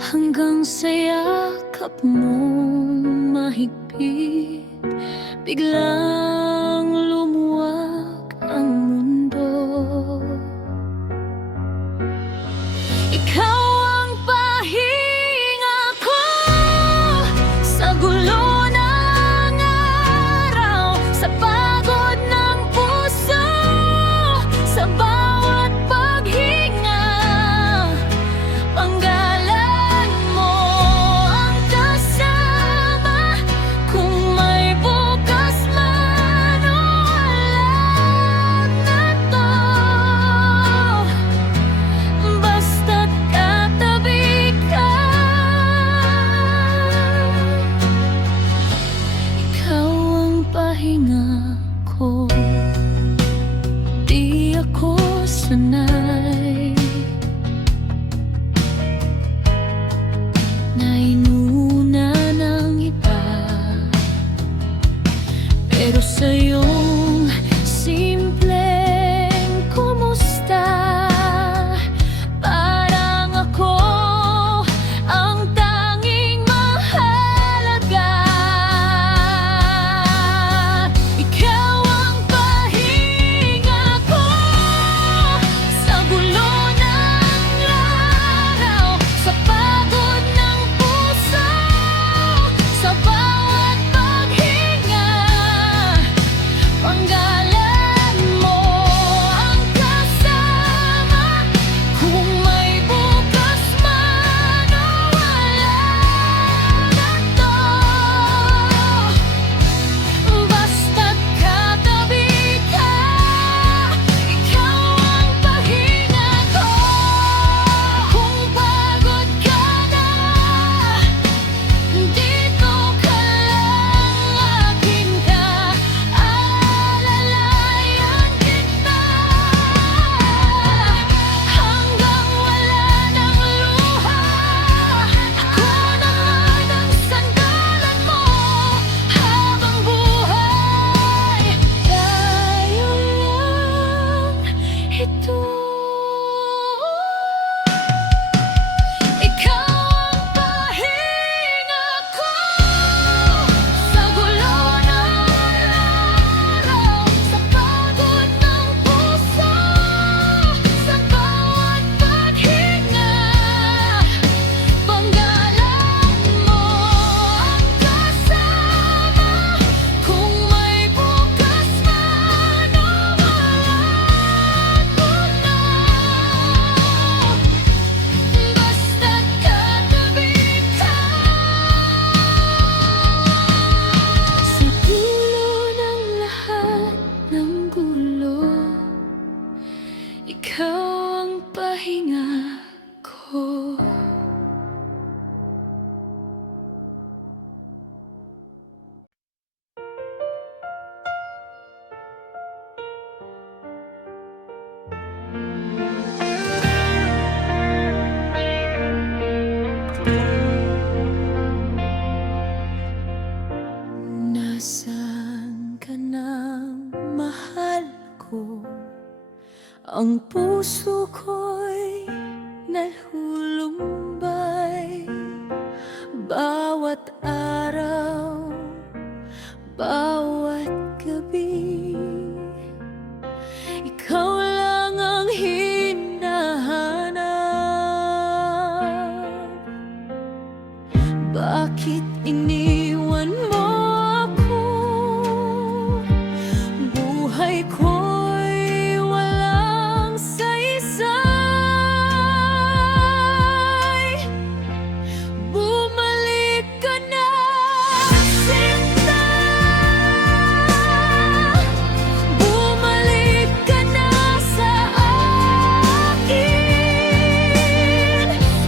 hanggang sa yakap mong mahigpit. Biglang lumuwag ang mundo. Ikaw ang pahinga ko sa gulo ng araw, sa pagod ng puso, sa bawat paghinga. Panggalan mo ang kasama, kung may bukas man o alam na to. Basta't katabi ka, ikaw ang pahinga ko. Di ako sanay na inuna ng iba, pero sa iyong simpleng kumusta, parang ako ang tanging mahalaga. Ikaw ang pahinga ko sa gulo ng araw, sa pagod ng puso, sa bawat paghinga. Panggalan mo ang kasama, kung may bukas man o wala na to. Basta't katabi ka, ikaw ang pahinga ko. Kung pagod ka na, dito ka lang, akin ka, alalayan kita. Hanggang wala ng luha, ako naman ang sandalan mo. Habang buhay, tayo lang ito. Ikaw ang pahinga ko sa gulo ng araw, sa pagod ng puso, sa bawat paghinga. Panggalan mo ang kasama, kung may bukas man o wala ko na. Basta't katabi ka, sa dulo ng lahat ng gulo, ikaw ang pahinga ko. Nasaan ka na, mahal ko? Ang puso ko'y nalulumbay. Bawat araw, bawat gabi, ikaw lang ang hinahanap. Bakit iniwan mo ako? Buhay ko'y walang saysay. Bumalik ka na, sinta. Bumalik ka na sa akin.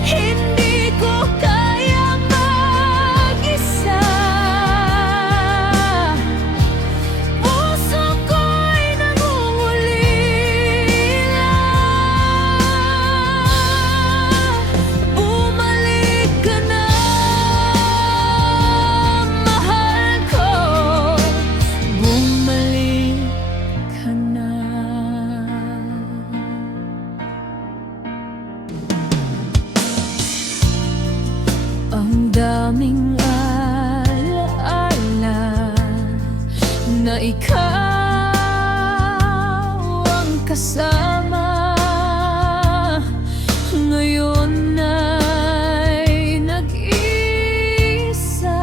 Hindi ko kayang mag-isa. aming alaala na ikaw ang kasama. Ngayon ay nag-isa,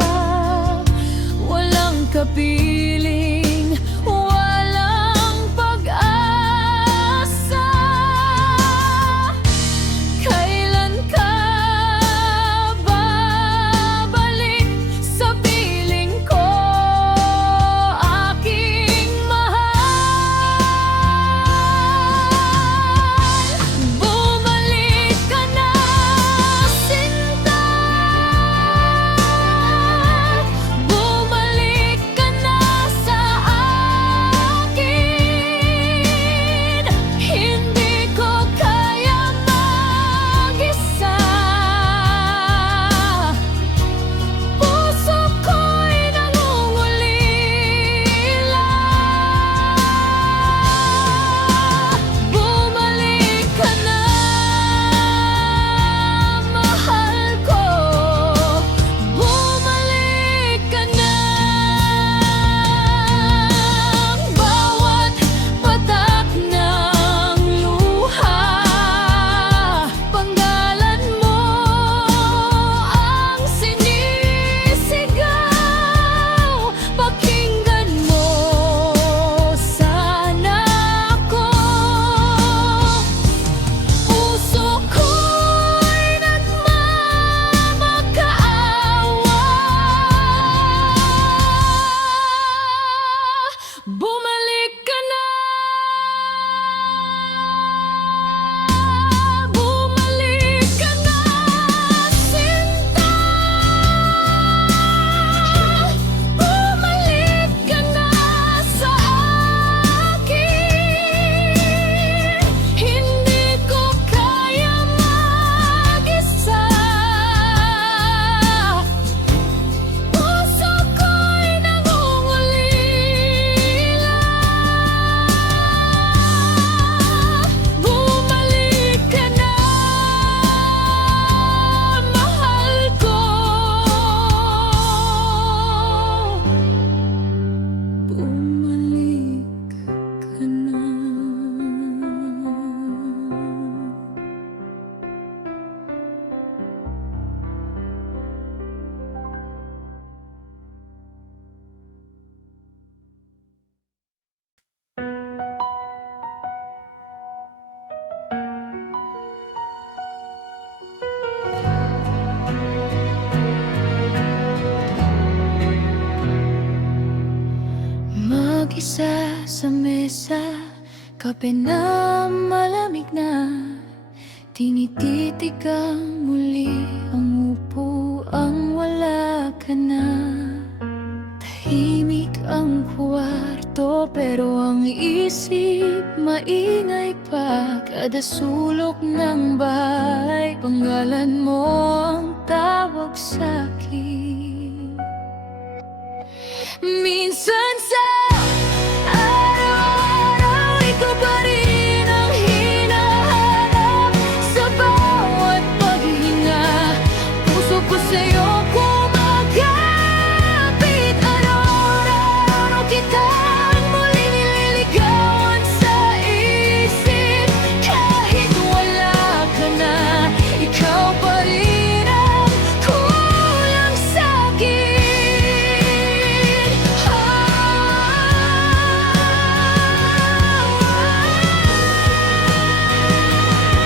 walang kapiling, walang pag-asa. Kailan ka babalik sa piling ko, aking mahal? Bumalik ka na, sinta. Bumalik ka na sa akin. Hindi ko kaya mag-isa. Puso ko'y nangungulila. Bumalik ka na, mahal ko. Bumalik ka na. Bawat patak ng luha, panggalan mo ang sinisigaw. Pakinggan mo sana ako. Puso ko'y nagmamakaawa. Bumalik ka na. Bumalik ka na, sinta. Bumalik ka na sa akin. Hindi ko kaya mag-isa. Puso ko'y nangungulila. Bumalik ka na, mahal ko. Bumalik ka na. Mag-isa sa mesa, kape na malamig na. Tinititigang muli ang upuang wala ka na. Tahimik ang kwarto pero ang isip maingay pa. Kada sulok ng bahay, pangalan mo ang tawag sa'kin. Minsan sa araw-araw, ikaw pa rin ang hinahanap. Sa bawat paghinga, puso ko sa'yo kumakapit. Araw-araw kitang muling nililigawan sa isip. Kahit wala ka na, ikaw pa rin ang kulang sa'kin.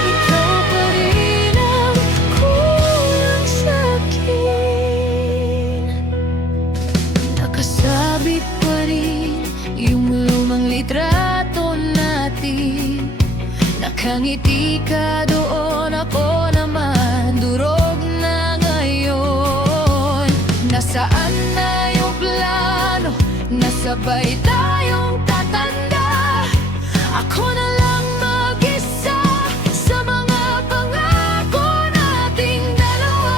Ikaw pa rin ang kulang sa'kin. Nakasabit pa rin yung lumang litrato natin. Nakangiti ka doon, ako naman durog na ngayon. Nasaan na yung plano, nasabay tayong tatanda. Ako na lang mag-isa sa mga pangako nating dalawa.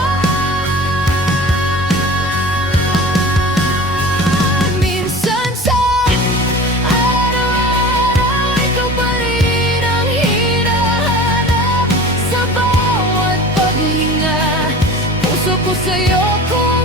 Minsan sa araw-araw, ikaw pa rin ang hinahanap. Sa bawat paghinga, puso ko sa'yo kung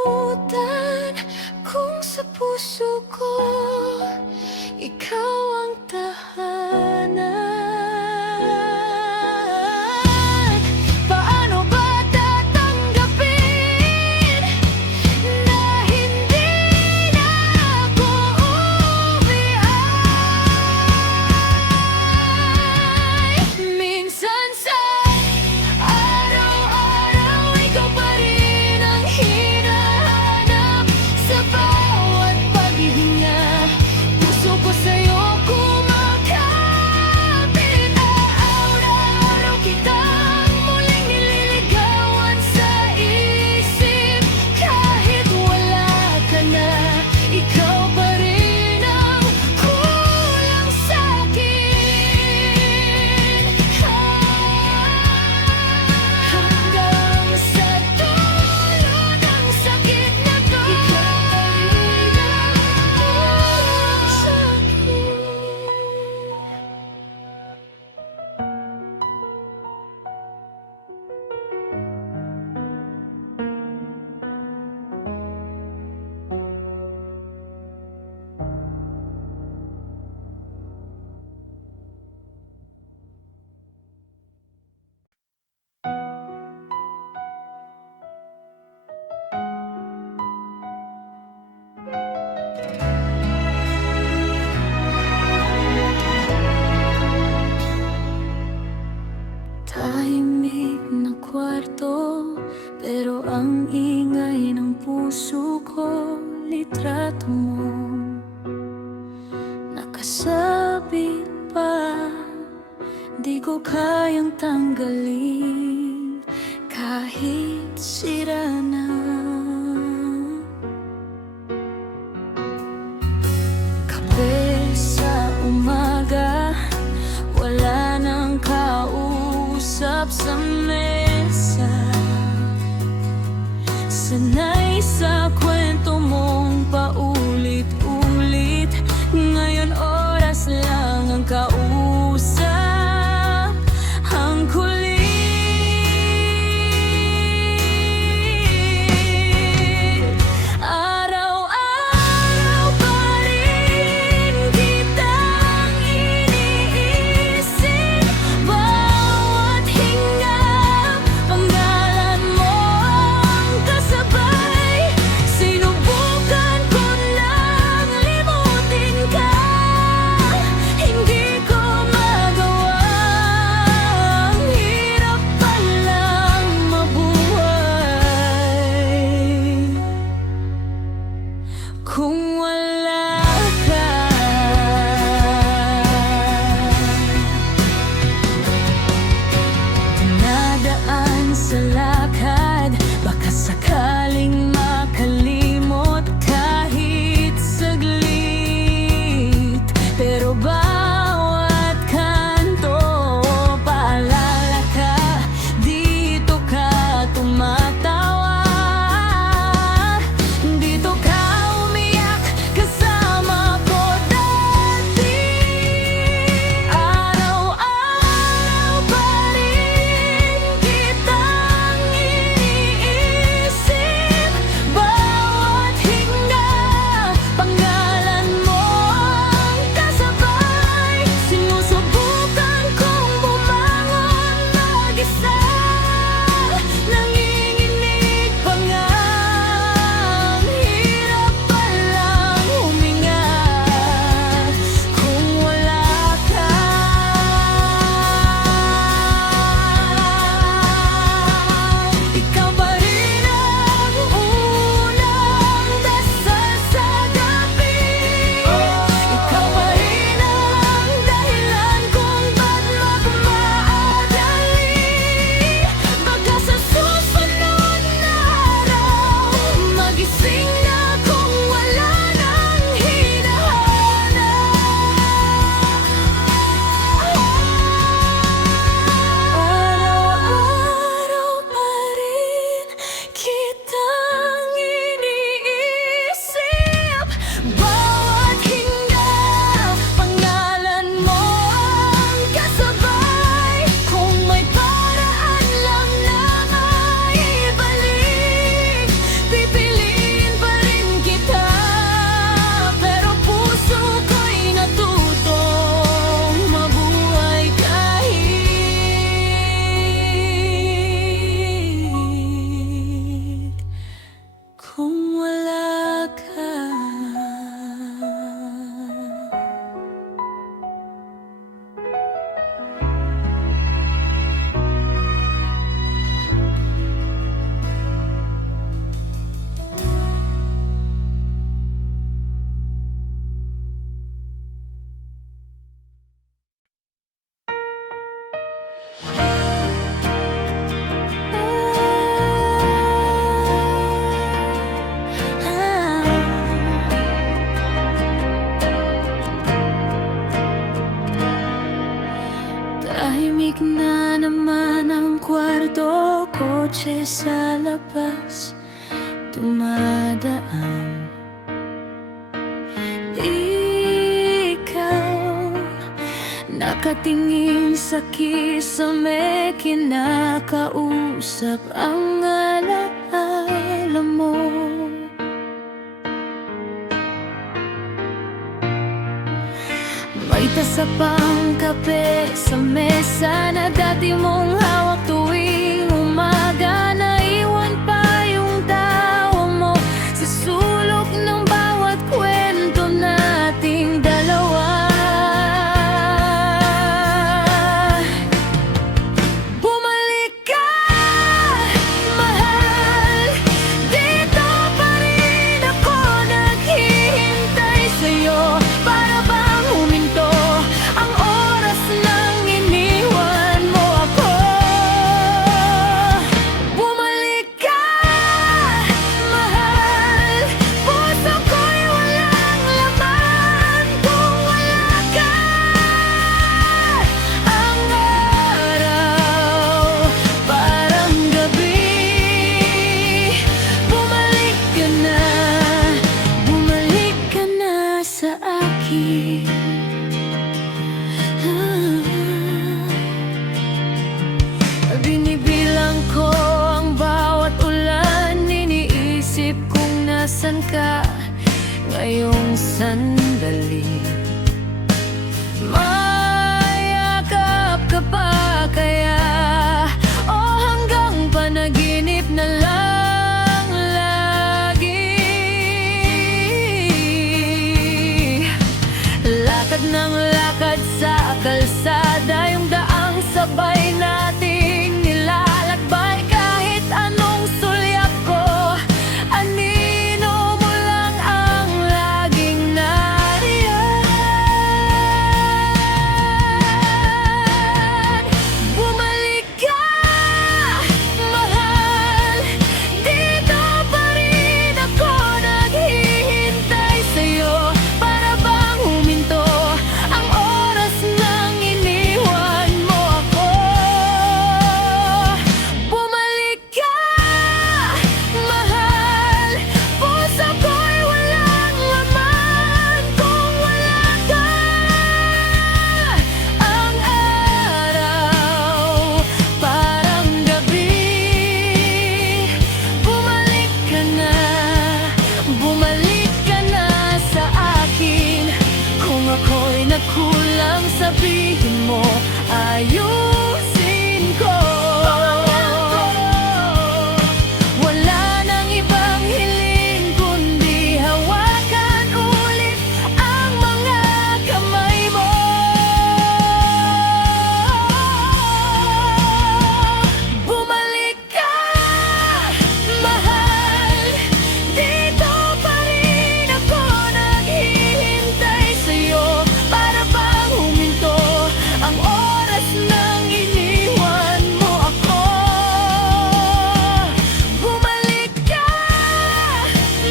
nakalimutan kung sa puso ko ikaw ang tahanan. Paano ba tatanggapin na hindi na ako umiay? Minsan sa araw-araw ikaw pa rin ang hinahanap sa bawat paghihinga. Puso ko sa'yo kumakapit. Araw-araw kitang muling nililigawan sa isip. Kahit wala ka na, ikaw pa rin ang kulang sa'kin. Hanggang sa dulo ng sakit na to, ikaw pa rin ang kulang sa'kin. Tahimik na kwarto, pero ang ingay ng puso ko, litrato mo nakasabit pa. Di ko kayang tanggalin kahit sira na. Kape sa umaga, wala nang kausap sa mesa. Sanay sa kwento mong paulit-ulit, ngayon oras lang ang kausap. Ang kulit, araw-araw pa rin kitang iniisip. Bawat hinga, pangalan mo ang kasabay. kung wala ka. Tahimik na naman ang kwarto, kotse sa labas dumadaan. Ikaw nakatingin sa kisame, kinakausap ang alaala mo. May tasa pang kape sa mesa na dati mong hawak tuwing umaga. Naiwan pa yung tawa mo sa sulok ng bawat kwento nating dalawa. Bumalik ka, mahal, dito pa rin ako naghihintay sa'yo. Para bang huminto ang oras nang iniwan mo ako. Bumalik ka, mahal, puso ko'y walang laman kung wala ka. Ang araw parang gabi, bumalik ka na sa akin. Binibilang ko ang bawat ulan, iniisip kung nasan ka ngayong sandali. Mayakap ka pa kaya, o hanggang panaginip na lang lagi? Lakad ng lakad sa kalsada, yung daang sabay nating nilalakbay. Kahit anong sulyap ko, anino mo lang ang laging nariyan. Bumalik ka, mahal, dito pa rin ako naghihintay sa'yo. Para bang huminto ang oras nang iniwan mo ako. Bumalik ka, mahal, puso ko'y walang laman kung wala ka. Ang araw parang gabi, bumalik ka na sa akin. Kung ako'y nagkulang, sabihin mo, ayusin ko. Wala nang ibang hiling kundi hawakan ulit ang mga kamay mo. Bumalik ka, mahal, dito pa rin ako naghihintay sa'yo. Para bang huminto ang oras nang iniwan mo ako. Bumalik ka,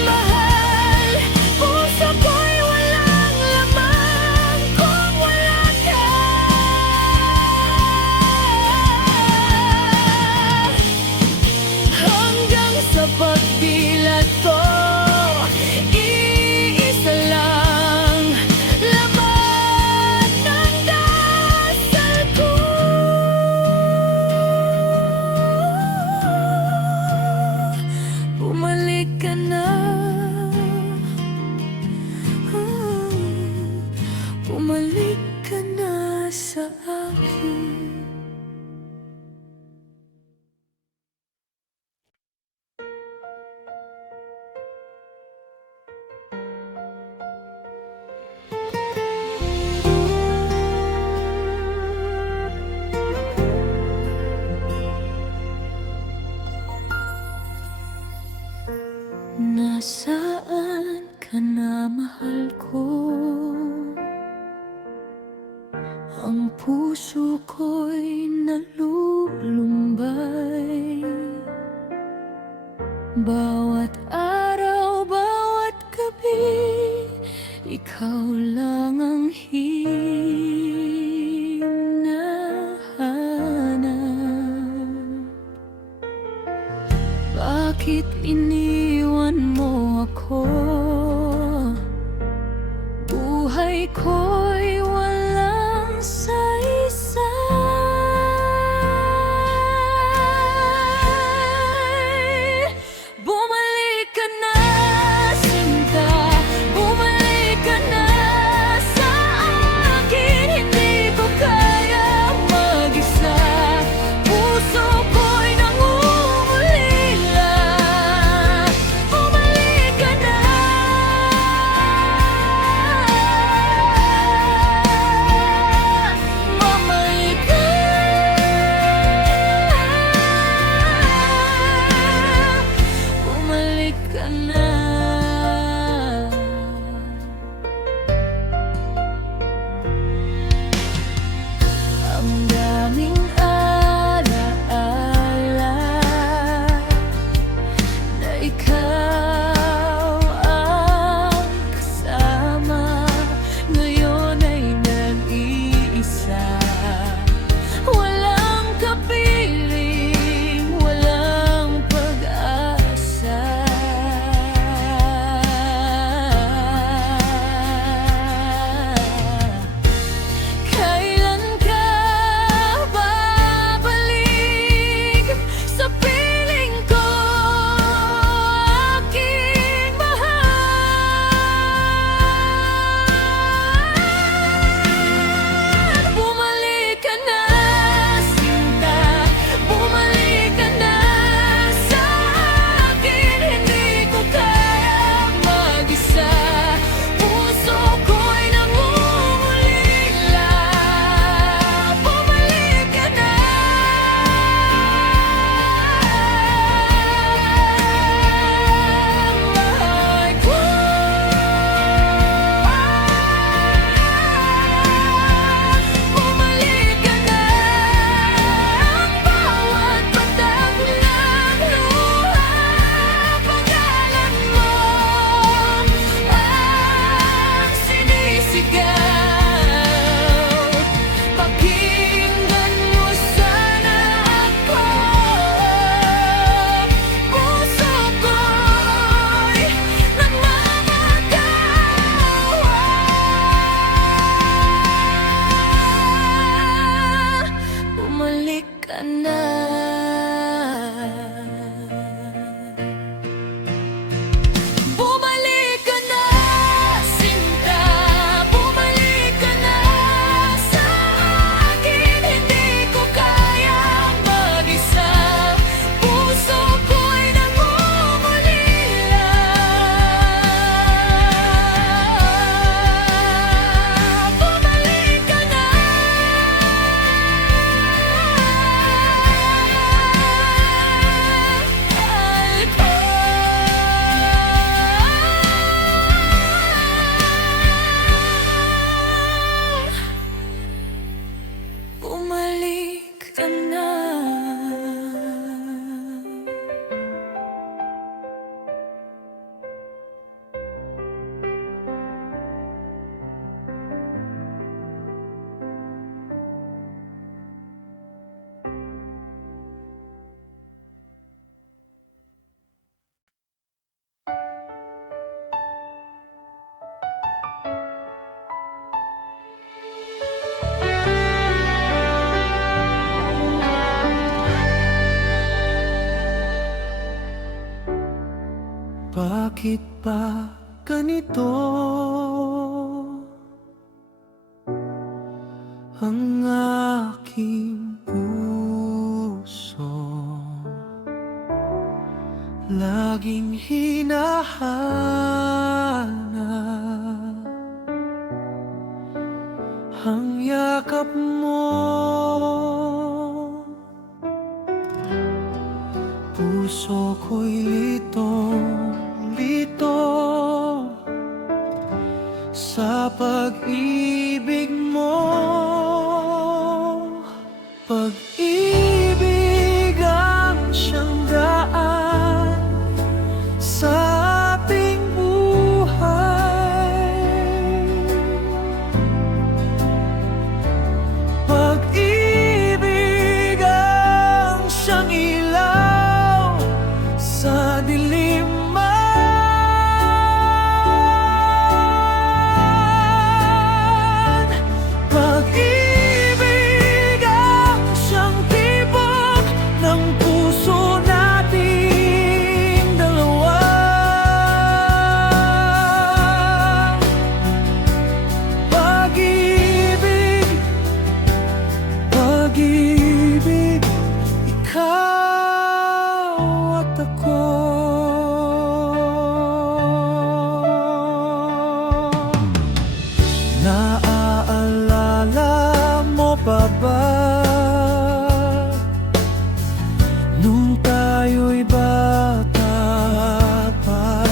mahal, puso ko'y walang laman kung wala ka. Hanggang sa pagdilat ko, iisa lang laman ng dasal ko. Bumalik ka na, bumalik ka na sa akin. Saan ka na, mahal ko? Ang puso ko'y nalulumbay. Bawat araw, bawat gabi, ikaw lang ang hinahanap. Bakit iniwan mo ako? Buhay ko'y walang saysay. Bumalik ka na, sinta. Bumalik ka na sa akin. Hindi ko kaya mag-isa. Puso ko'y nangungulila. Bumalik ka na. Bumalik ka. Bumalik ka na. Ang daming alaala na ikaw ang kasama. Ngayon ay nag-iisa. Walang kapiling, walang pag-asa. Kailan ka babalik sa piling ko, aking mahal? Bumalik ka na, sinta. Bumalik ka na sa akin. Hindi ko kaya mag-isa. Puso ko'y nangungulila. Bumalik ka na. Mahal ko. Bumalik ka na. Ang bawat patak ng luha, pangalan mo ang sinisigaw. Pakinggan mo sana ako. Puso ko'y nagmamagawa. Bumalik ka na. Bumalik ka na, sinta. Bumalik ka na sa akin. Hindi ko kaya mag-isa. Puso ko'y nangungulila. Bumalik ka na. Mahal ko. Bumalik ka na. Bakit ba ganito ang aking puso? Laging hinahanap ang yakap mo. Puso ko'y litong-lito sa pag-ibig mo. Pag-ibig ang siyang daan sa ating buhay. Pag-ibig ang siyang ilaw sa dilim man. Pag-ibig ang siyang tibok ng puso nating dalawa. Pag-ibig, pag-ibig, ikaw at ako. Naaalala mo pa ba nung tayo'y bata pa?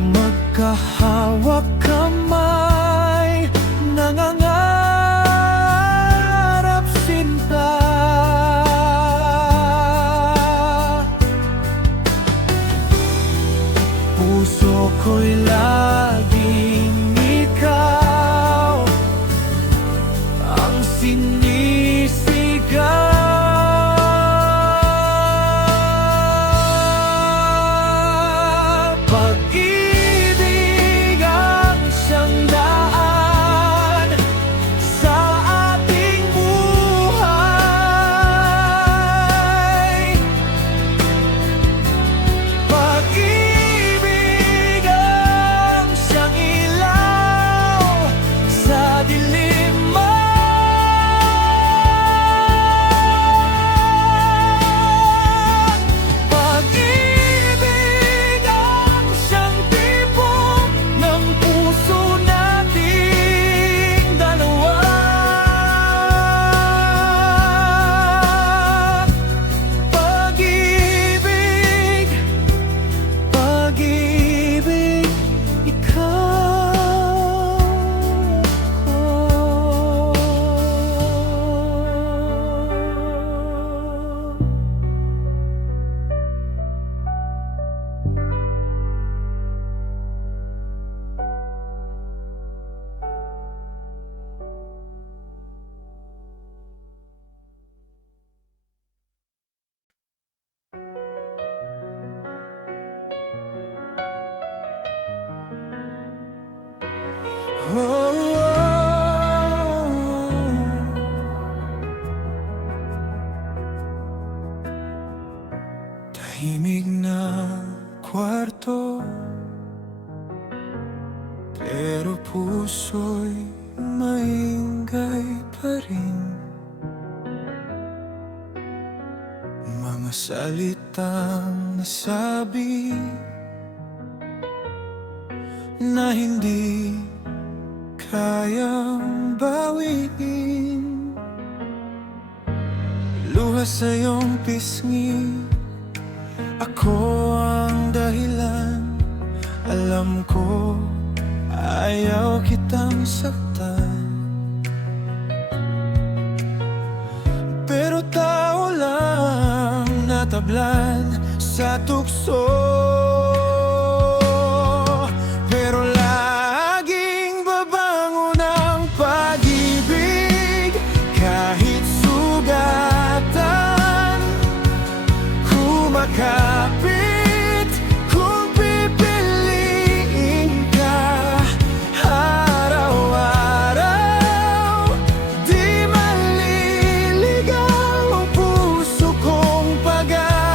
Magkahawak kamay, nangangarap sinta. Puso ko'y laging ikaw ang sinisigaw. Pag-ibig ang siyang daan sa ating buhay. Pag-ibig ang siyang ilaw sa dilim man. Pag-ibig ang siyang tibok ng puso nating dalawa. Pag-ibig, pag-ibig, ikaw ako. Tahimik na kwarto, pero puso'y maingay pa rin. Mga salitang nasabi na hindi kayang bawiin. Luha sa iyong pisngi, ako ang dahilan. Alam ko ayaw kitang saktan, pero tao lang natablan sa tukso. Pero laging babangon ang pag-ibig kahit sugatan. Kumakapit kung pipiliin ka araw-araw. Di maliligaw ang puso kong pag-asa.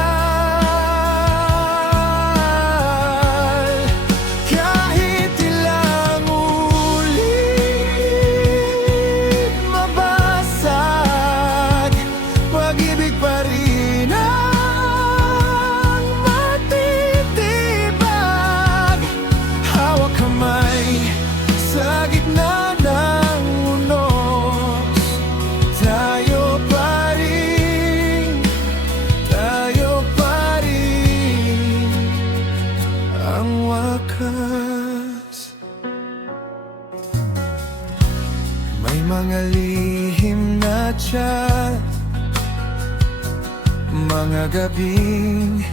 Sa gabing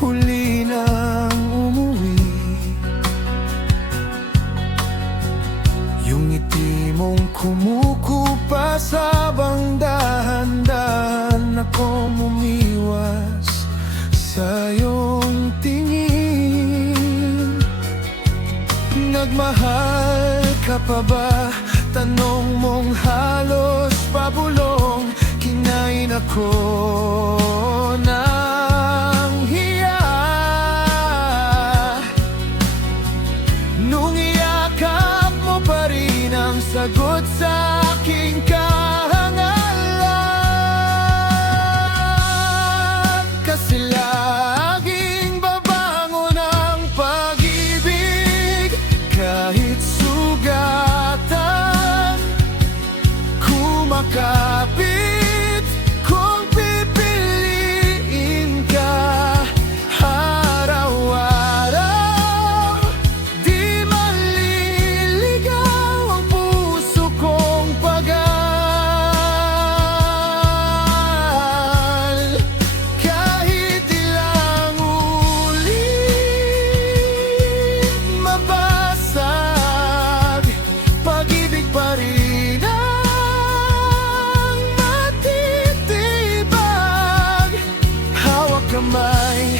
huli nang umuwi, yung ngiti mong kumukupa sabang dahan-dahan akong umiwas sa iyong tingin. Nagmahal ka pa ba? Tanong mong halos pabulong. Kinain ako ng hiya nung iyakap mo pa rin ang sagot sa aking kahangalan. Kasi laging babangon ang pag-ibig, kahit sugatan, kumakapit. Kung pipiliin ka araw-araw, di maliligaw ang puso kong pagal. Kahit ilang ulit mabasag, pag-ibig pa rin ang matitibag. Hawak kamay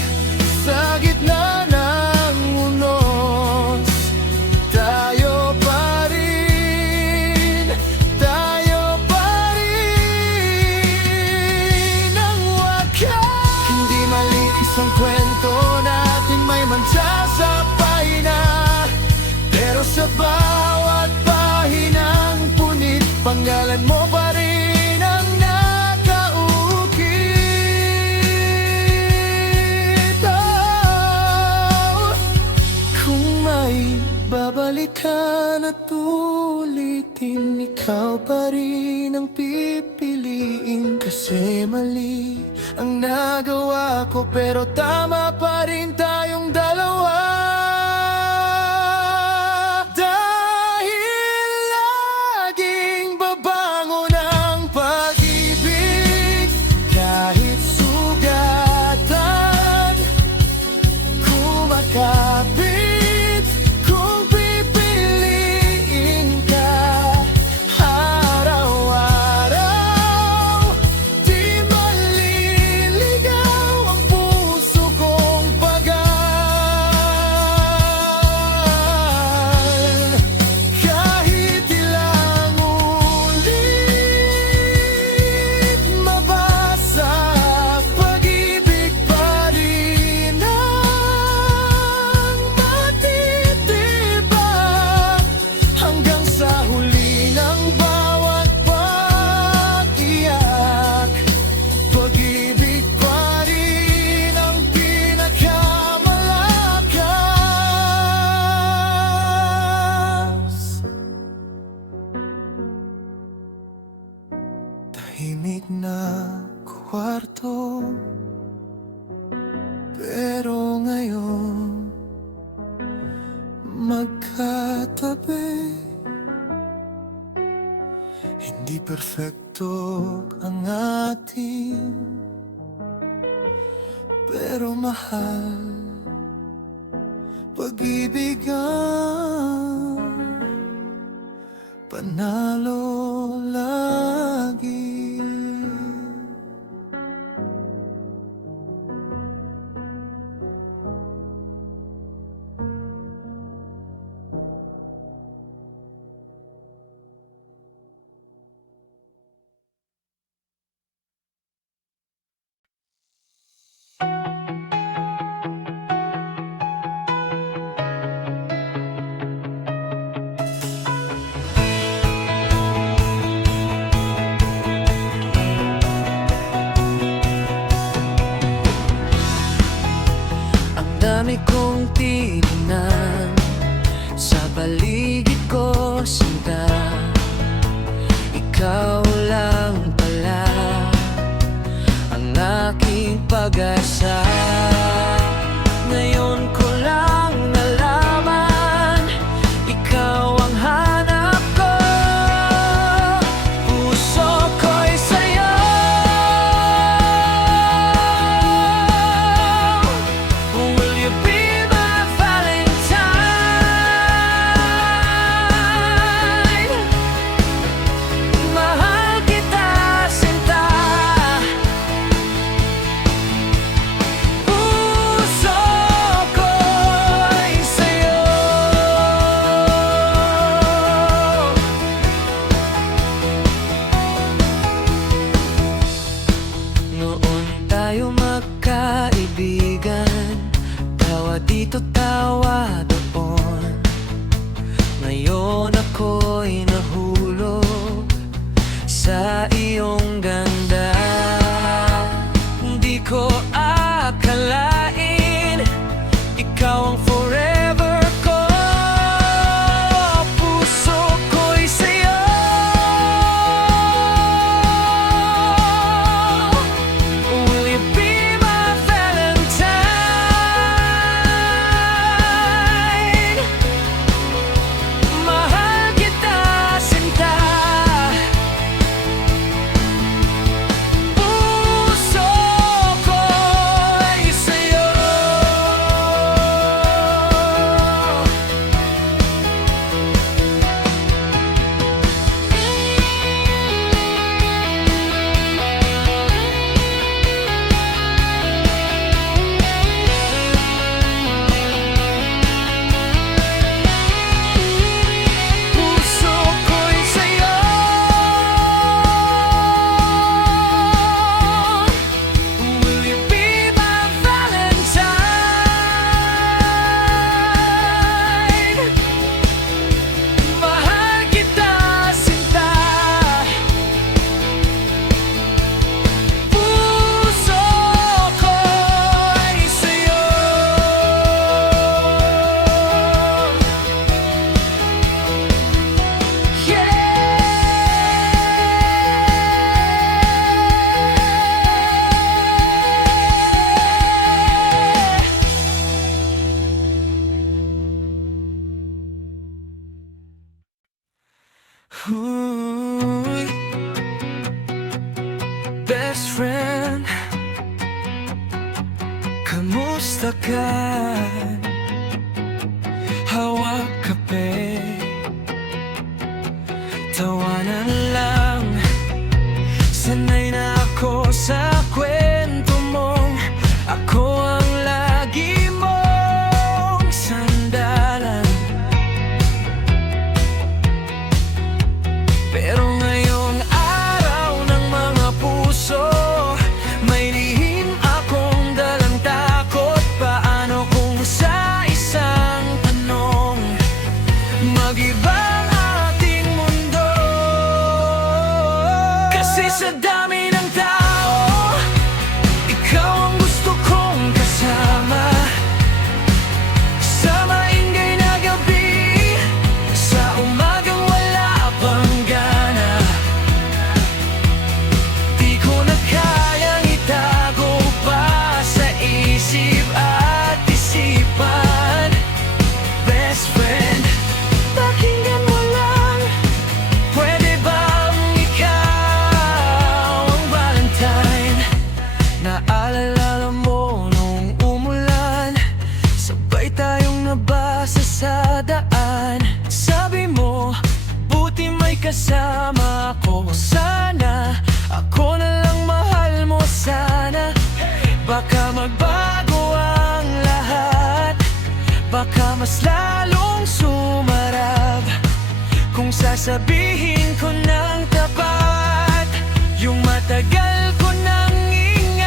sa gitna ng unos, tayo pa rin, tayo pa rin ang wakas. Hindi mali isang kwento natin may mancha sa pahina, pero sa bawat pahinang punit, pangalan mo pa rin ang nakaukit. Oh, kung may babalikan at ulitin, ikaw pa rin ang pipiliin. Kasi mali ang nagawa ko, pero tama pa rin tayong dalawa. Dahil laging babangon ang pag-ibig, kahit sugatan, kumakapit. Kung pipiliin ka araw-araw, di maliligaw ang puso kong pagal. Kahit ilang ulit mabasa, pag-ibig pa rin ang matitibag. Hanggang sa huli ng bawat pag-iyak, pag-ibig pa rin ang pinakamalakas. Tahimik na kwarto, pero ngayon magkatabi. Hindi perfecto ang ating, pero mahal. Pag-ibig ang panalo lagi. Ang dami kong tinignan sa paligid ko, sinta. Ikaw lang pala ang aking pag-asa. Ngayon ko lang nalaman, ikaw ang hanap ko. Puso ko'y sa'yo. dito, tawa doon. Ngayon ako'y nahulog sa iyong ganda. Hindi ko akalain ikaw ang forever ko. Puso ko'y sa'yo. Will you be my Valentine? Mahal kita, sinta. Puso ko'y sa'yo. Puso ko'y sa'yo. Will you be my Valentine? Mahal kita, sinta. Puso ko'y sa'yo. Uy, best friend, kamusta ka? Hawak kape, tawanan lang. Sanay na ako sa kwento mong ako ang lagi mong sandalan. Pero ngayong araw ng mga puso, may lihim akong dalang takot. Paano kung sa isang tanong mag-iba ang ating mundo? Kasi sa dami ng tao, ikaw ang gusto kong kasama. Sa maingay na gabi, sa umagang wala pang gana. Di ko na kayang itago pa sa isip at isipan. Best friend, pakinggan mo lang. Pwede bang ikaw ang Valentine? Naalala mo nung umulan, sabay tayong nabasa sa daan. Sabi mo, buti may kasama ako. Sana ako na lang mahal mo, sana. Baka magbago ang lahat, baka mas lalong sumarap kung sasabihin ko ng tapat yung matagal ko nang ingat.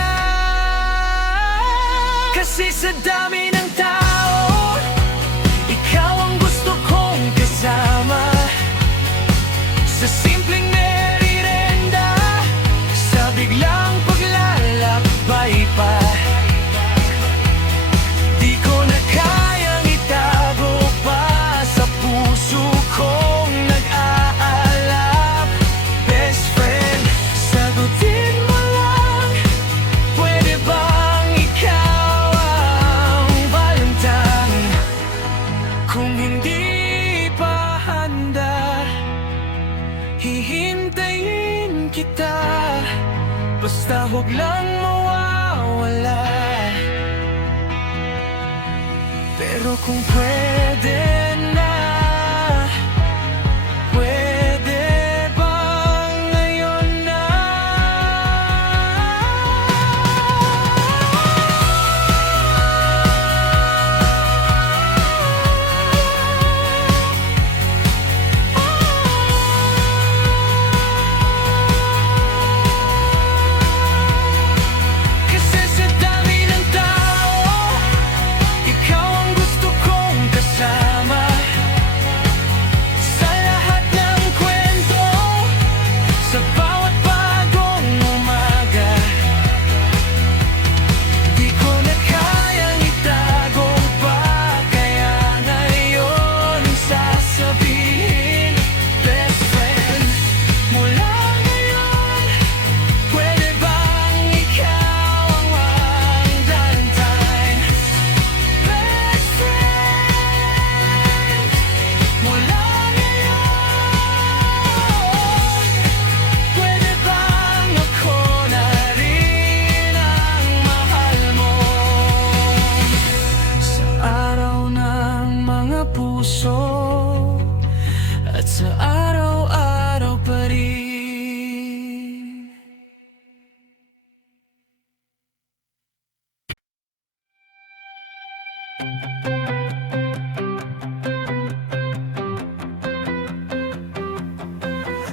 Kasi sa dami ng tao, ikaw ang gusto kong kasama. Sa simpleng merirenda, sa biglang paglalakbay pa. Di ko na kayang itago pa sa puso kong nag-aalap. Best friend, sagutin mo lang. Pwede bang ikaw ang Valentine? Kung hindi pa handa, hihintayin kita. Basta huwag lang mawawala. Pero kung pwede na, pwede bang ngayon na? Kasi sa dami ng tao, ikaw ang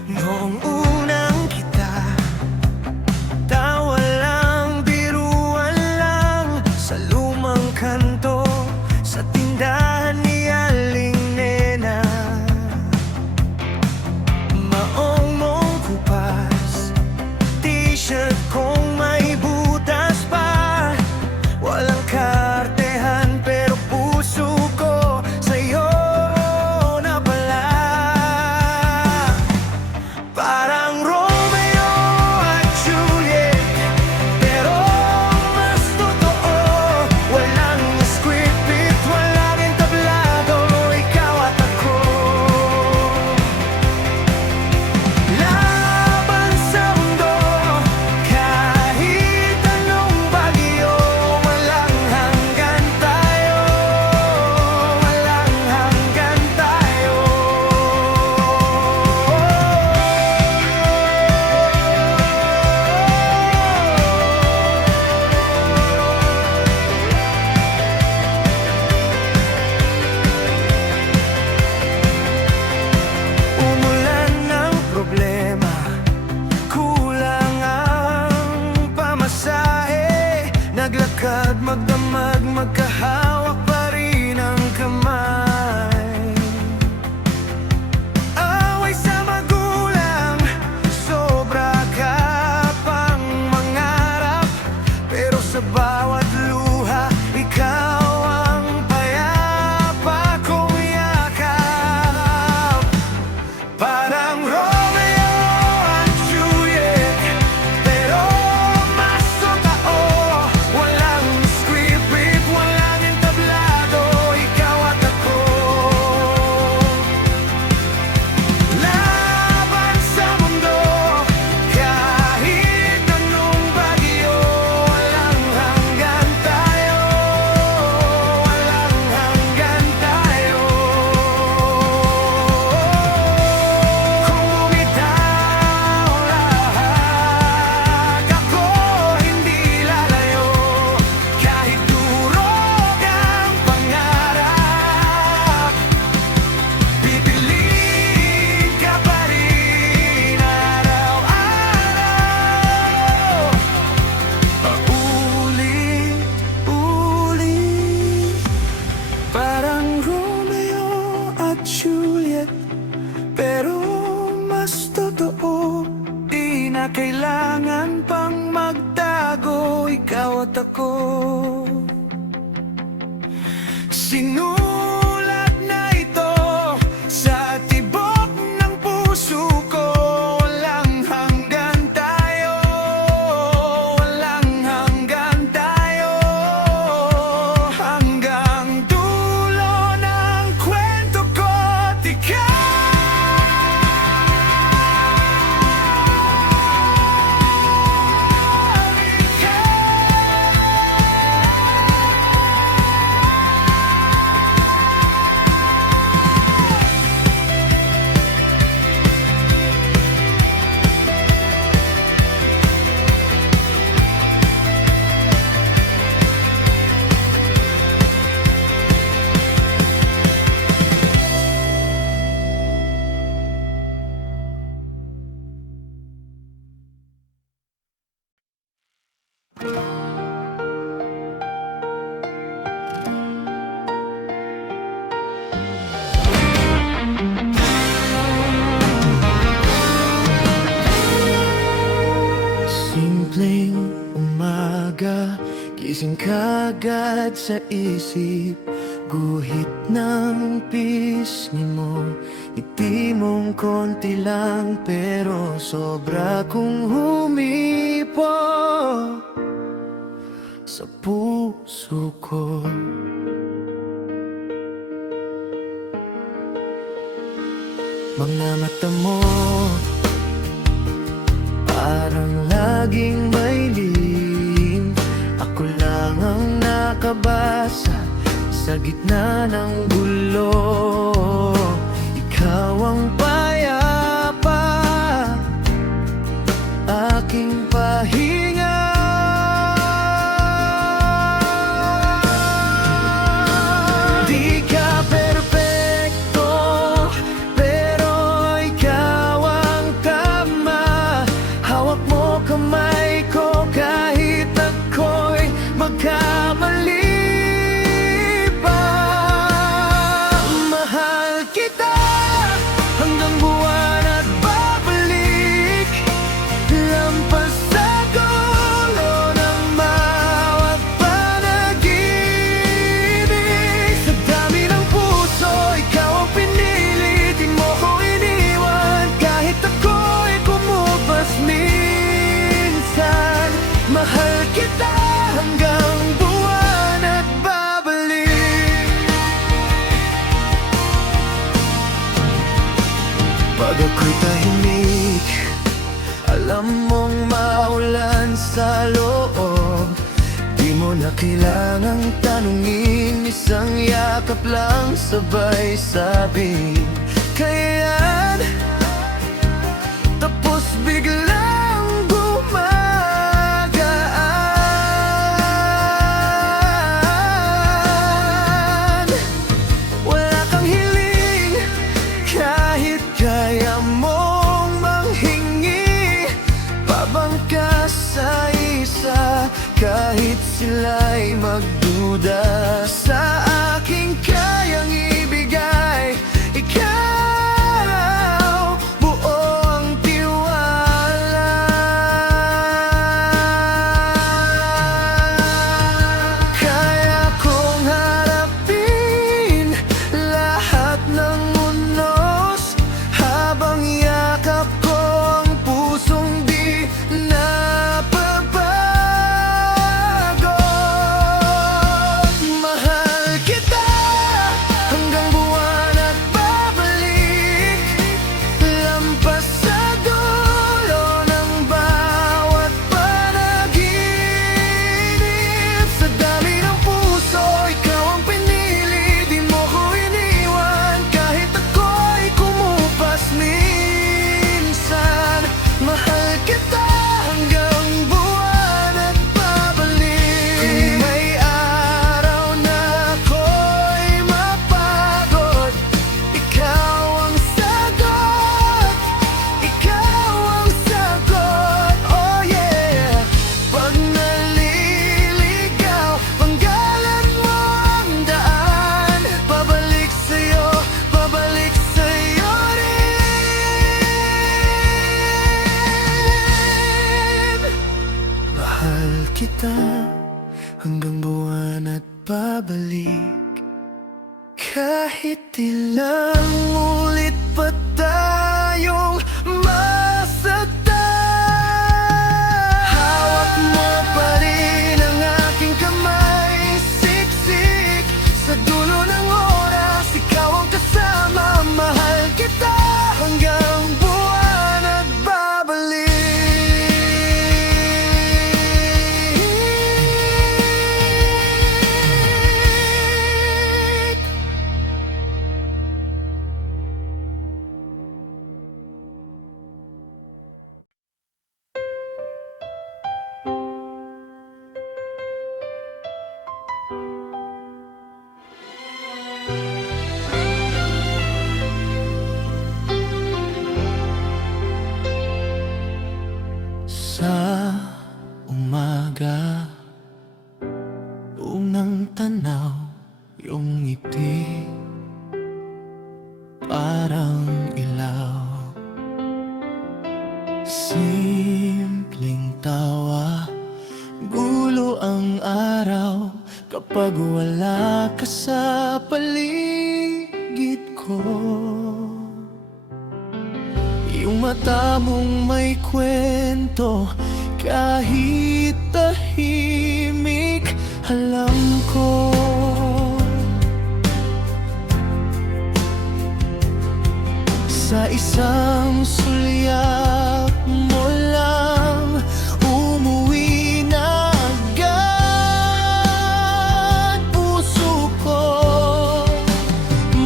Noong unang kita, tawa lang, biruan lang, sa lumang kanto, sa tindahan ni Aling Nena. Maong mong kupas, t-shirt kong may butas pa, walang kartehan pero puso ko sa'yo na pala. Parang Romeo at Juliet, pero mas totoo. Walang script, walang entablado, ikaw at ako. Laban sa mundo, kahit anong bagyo, walang hanggan tayo, walang hanggan tayo. Umulan ng problema, kulang ang pamasahe, naglakad magdamag, magkahawak pa rin ang kamay. Away sa magulang, sobra ka pang mangarap, pero sa bawat luha, ikaw ang payapa kong yakap. Parang Romeo at Juliet, pero mas totoo. Walang script, walang entablado, ikaw at ako. Laban sa mundo, kahit anong bagyo, walang hanggan tayo, walang hanggan tayo. Kung bumitaw lahat, ako hindi lalayo. Kahit durog ang pangarap, pipiliin ka pa rin araw-araw. Paulit-ulit, parang Romeo at Juliet, pero mas totoo. Di na kailangan pang magtago, ikaw at ako. Sinulat na ito sa tibok ng puso ko. Walang hanggan tayo, walang hanggan tayo, hanggang dulo ng kwento ko't ikaw. Simpleng umaga, gising kagad sa isip, guhit ng pisngi mo, ngiti mong konti lang pero sobra kong humipo sa puso ko. Mga mata mo parang laging may lihim, ako lang ang nakabasa sa gitna ng gulo. Ikaw ang payapa, aking pahinga. ako'y tahimik. Alam mong maulan sa loob, di mo na kailangang tanungin, isang yakap lang sabay sabi. Kaya yan, tapos biglang gumagaan. Wala kang hiling, kahit kaya mong manghingi, pabangka sa isa, kahit sila'y magduda sa aking kayang ibigay. Ikaw, buo ang tiwala. Kaya kong harapin lahat ng unos, habang yakap ko ang pusong di nababago. Mahal kita hanggang buwan at babalik, lampas sa dulo ng bawat panaginip. Sa dami ng puso, ikaw ang pinili, di mo ko iniwan kahit ako'y kumupas minsan. Mahal kita hanggang buwan at babalik. Kung may araw na ako'y mapagod, ikaw ang sagot, ikaw ang sagot. Oh yeah, pag naliligaw, panggalan mo ang daan, babalik sa'yo rin. Mahal kita hanggang buwan at babalik, kahit ilang ulit pa tayong masaktan. Hawak mo pa rin ang aking kamay, siksik sa dulo ng oras, ikaw ang kasama. Mahal kita hanggang buwan at babalik. Sa umaga, unang tanaw, yung ngiti parang ilaw. Simpleng tawa, gulo ang araw kapag wala ka sa paligid ko. Yung mata mong may kwento, kahit tahimik, alam ko. Sa isang sulyap mo lang, umuwi na agad puso ko.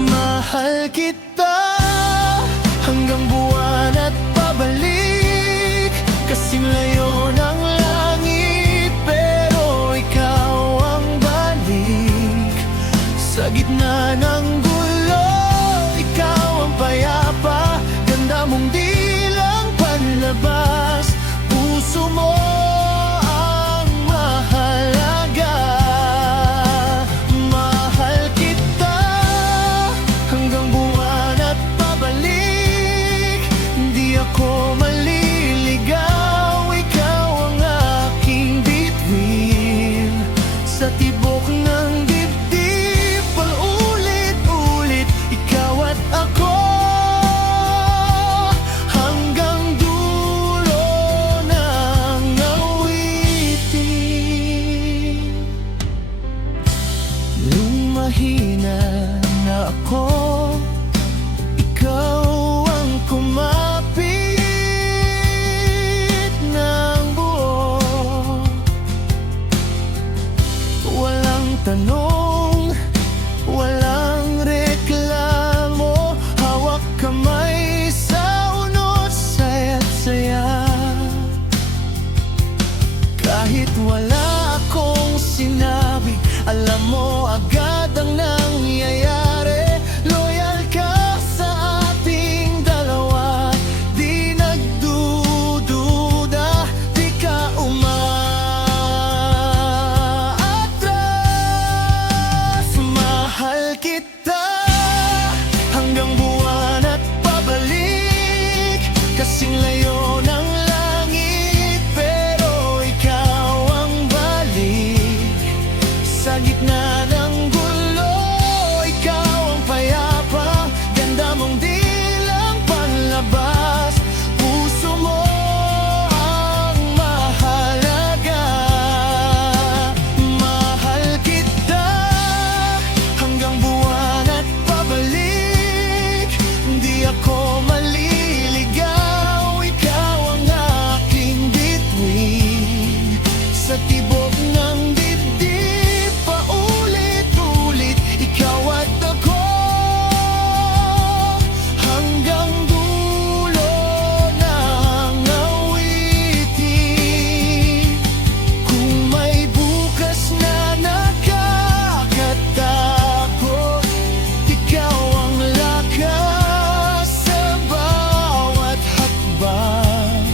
Mahal kita hanggang buwan at pabalik, kasing layo ng langit, pero ikaw ang balik. Sa gitna ng gulo, ikaw ang payapa, ganda mong di lang panlabas, puso mo ang mahalaga. Mahal kita hanggang buwan at pabalik, di ako maliligaw, ikaw ang aking bituin. Sa tibok ng dibdib, paulit-ulit, ikaw at ako, hanggang dulo ng awitin. Nung mahina na ako, ikaw ang kumain. tanong, walang reklamo. Hawak kamay sa unod, saya't saya. Kahit wala akong sinabi, alam mo agad ang nangyayari. Loyal ka sa ating dalawa, di nagdududa, di ka umaatras. Mahal kita hanggang buwan at pabalik, kasing layo ng langit, pero ikaw ang balik. Sa gitna ng gulo, ikaw ang payapa, ganda mong di lang panlabas, puso mo ang mahalaga. Mahal kita hanggang buwan at pabalik, hindi ako maliligaw, ikaw ang aking bituin. Sa tibok ng dibdib, paulit-ulit, ikaw at ako, hanggang dulo ng awitin. Kung may bukas na nakakatakot, ikaw ang lakas sa bawat hakbang.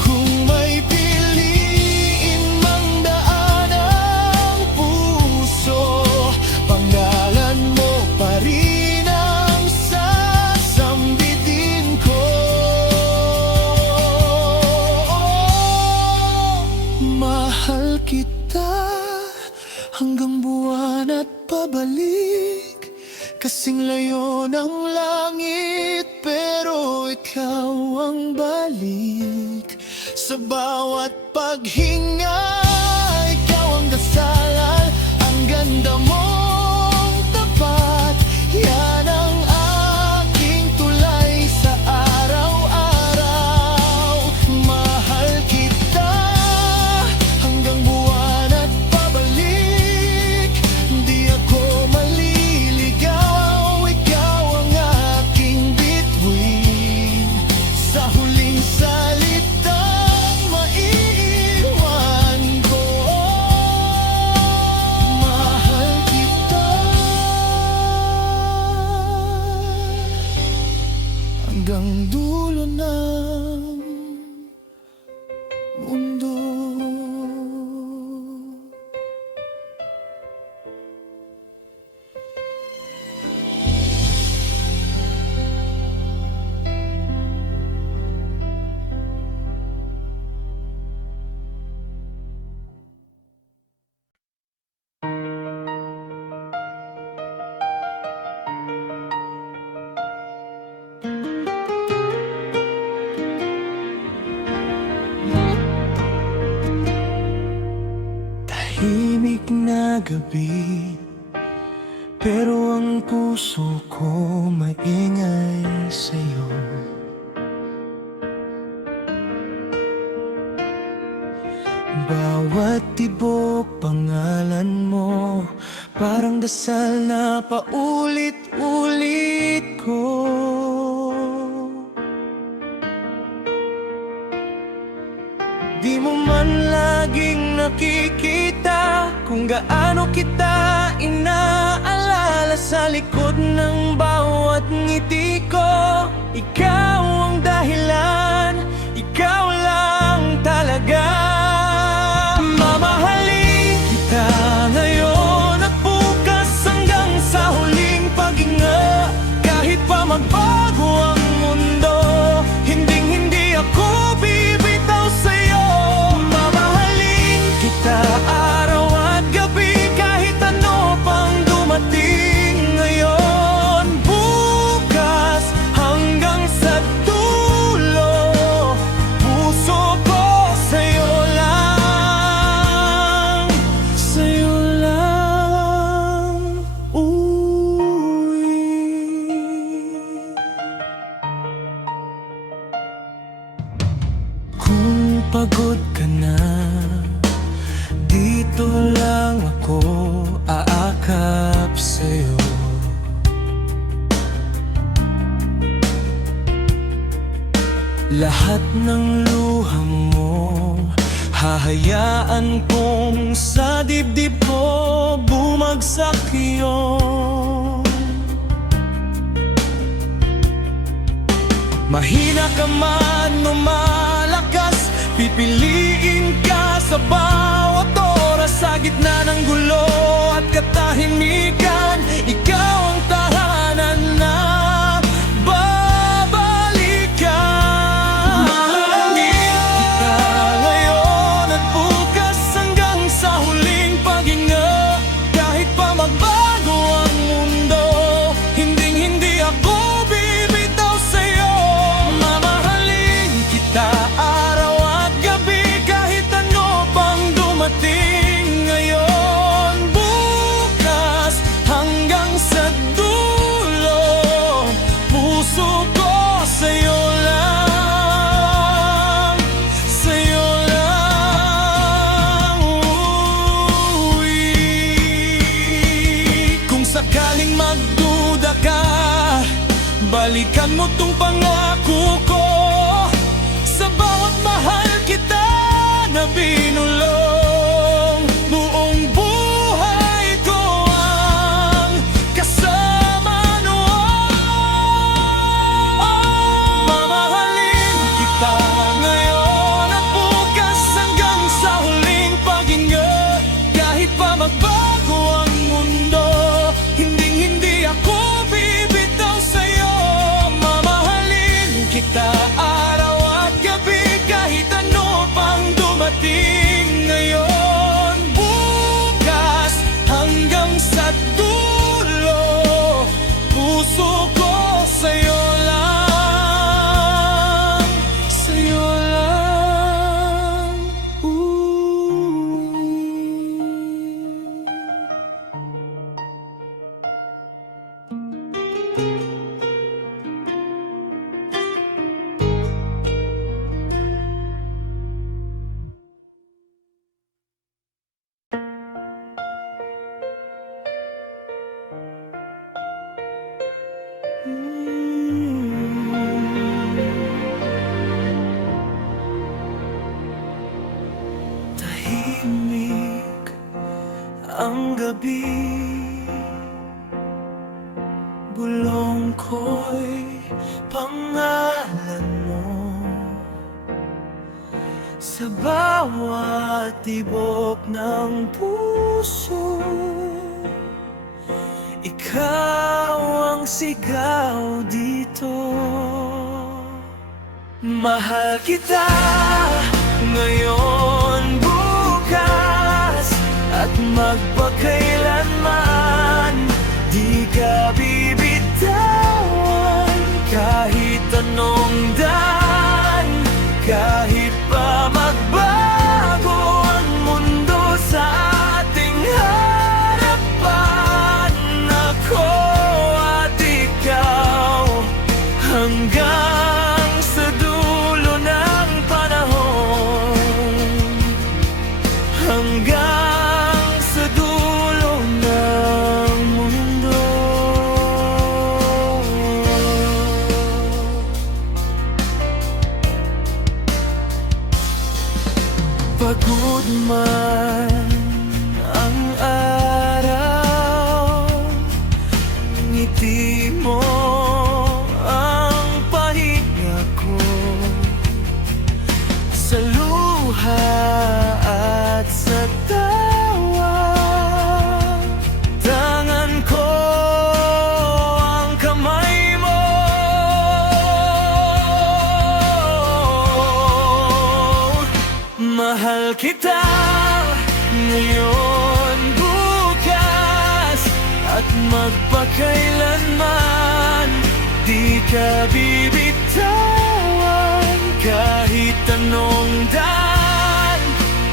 Kung may piliin mang daan ang puso, pangalan mo pa rin ang sasambitin ko. Mahal kita hanggang buwan at pabalik, kasing layo ng langit, pero ikaw ang balik. Sa bawat paghinga, ikaw ang dasalan, ang ganda mong tapat, yan ang aking tulay sa araw-araw. Mahal kita hanggang buwan at pabalik, hindi ako maliligaw, ikaw ang aking bituin. Sa huling salitang maiiwan ko, mahal kita hanggang dulo ng mundo. Tahimik na gabi, pero ang puso ko maingay sa'yo. Bawat tibok pangalan mo, parang dasal na paulit-ulit ko. Di mo man laging nakikita kung gaano kita inaalala sa likod ng bawat ngiti ko. Ikaw ang dahilan, ikaw lang talaga. Mamahalin kita ngayon at bukas hanggang sa huling paghinga. Kahit pa magbago ang mundo, hinding-hindi ako bibitaw sa'yo. Mamahalin kita araw at gabi, kahit ano pang dumating ngayon, bukas hanggang sa Lahat ng luha mo hahayaan kong sa dibdib ko bumagsak yun. Mahina ka man o malakas, pipiliin ka sa bawat oras. Sa gitna ng gulo at katahimikan, ikaw ang tahanan na babalikan. Mahalangin kita ngayon at bukas hanggang sa huling paghinga. Kahit pa magbago ang mundo, hinding-hindi ako bibitaw sa'yo. Mamahalin kita araw at gabi, kahit ano pang dumating ngayon, bukas, hanggang sa dulo. Puso ko sa'yo lang, sa'yo lang. Uy. Kung sakaling magduda ka, balikan mo tong pangako ko. Sa bawat mahal kita na binulong, buong buhay ko ang kasama noon. Mamahalin kita ngayon at bukas hanggang sa huling paghinga. Kahit pa magbago ang mundo, hinding-hindi ako bibitaw sa'yo. Mamahalin kita araw at gabi, kahit ano pang dumating ngayon, bukas, hanggang sa dulo. Puso ko sa'yo lang, sa'yo lang. Tahimik ang gabi, bulong ko'y pangalan mo. Sa bawat tibok ng puso, ikaw ang sigaw dito. Mahal kita ngayon, bukas, at magpakailanman. Di ka bibitawan kahit anong daan. Kahit pa magbago ang mundo sa ating harapan, ako at ikaw hanggang sa dulo ng panahon, hanggang sa dulo ng mundo. Pagod man ang araw, ngiti mo ang pahinga ko. Sa luha at sa tawa, tangan ko ang kamay mo. Mahal kita ngayon, bukas, at magpakailanman. Di ka bibitawan kahit anong daan.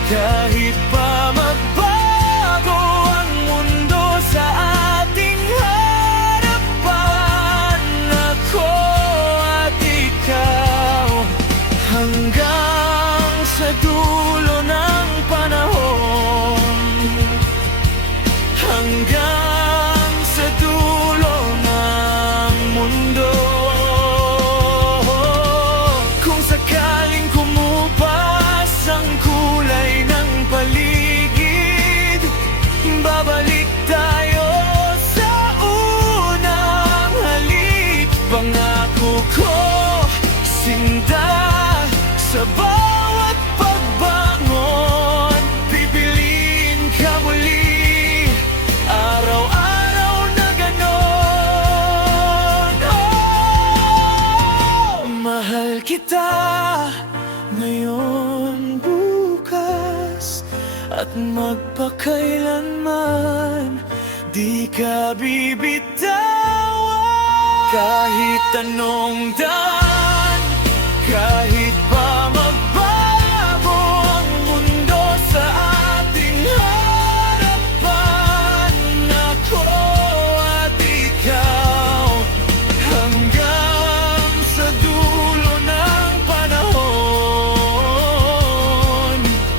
Kahit pa magbago ang mundo sa ating harapan, ako at ikaw hanggang sa dulo ng panahon, hanggang sa dulo ng mundo. Kung sa kita ngayon, bukas at magpakailanman. Di ka bibitawan kahit anong daan, kahit pa magbago ang mundo sa ating harapan. Ako at ikaw hanggang sa dulo ng panahon,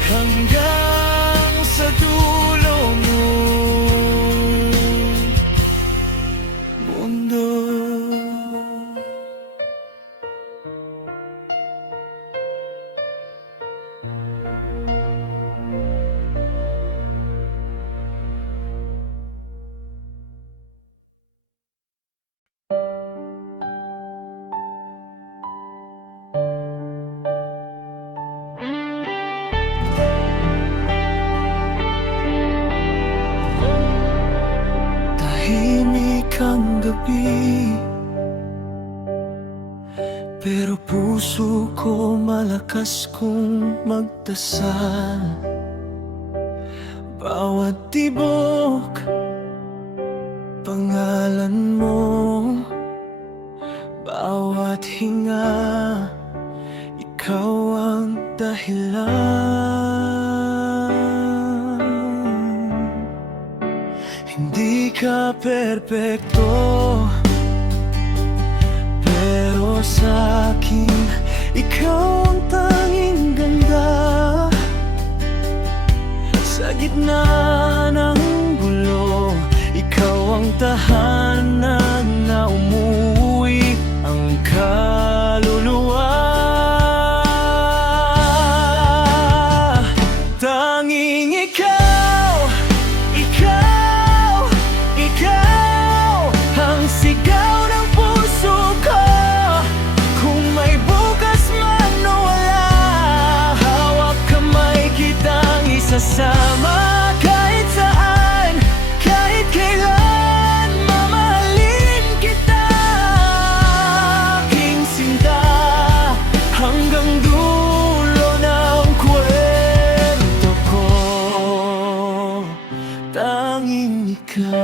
hanggang sa dulo ng mundo. Tahimik ang gabi, pero puso ko malakas kong magdasal. Bawat tibok, pangalan mo. Bawat hinga, ikaw ang dahilan. Hindi ka perpekto, pero sa akin ikaw ang tanging ganda. Sa gitna ng gulo, ikaw ang tahanan na umuwi ang kaluluwa. Tanging ikaw, ikaw, ikaw ang sigaw ng puso ko. Kung may bukas man o wala, hawak kamay kitang isasama. Kahit saan, kahit kailan, mamahalin kita, aking sinta, hanggang dulo ng kwento ko. Tanging ikaw.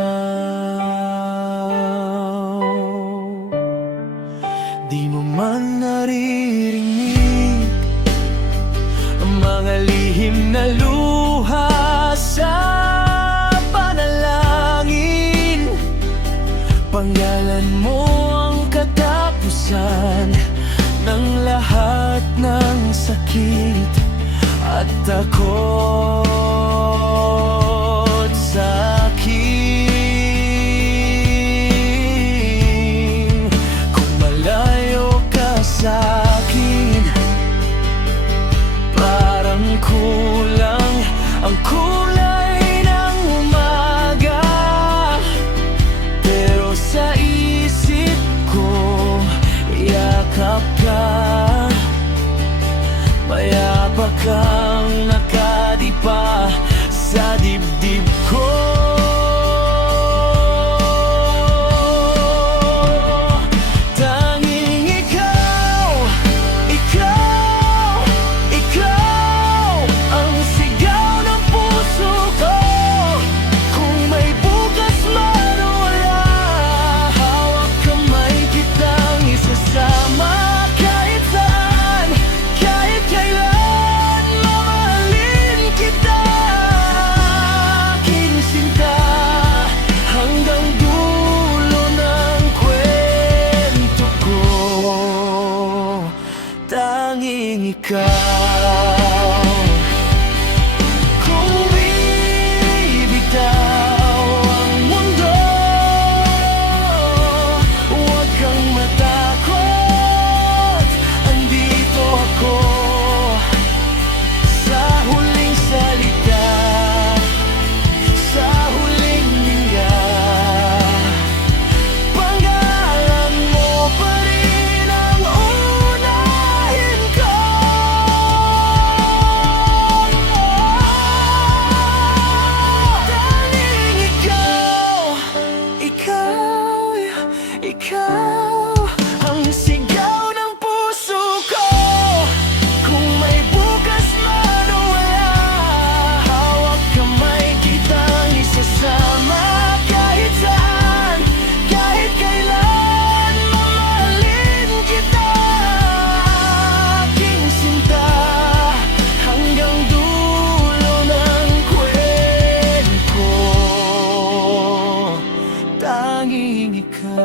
Di mo man naririnig ang mga lihim na luha sa panalangin. Pangalan mo ang katapusan ng lahat ng sakit at takot sa akin. Kung malayo ka sa akin, parang kulang ang kulay ng umaga. Pero sa isip ko, yakap ka, mayapa kang nakadipa sa dibdib. tanging ikaw.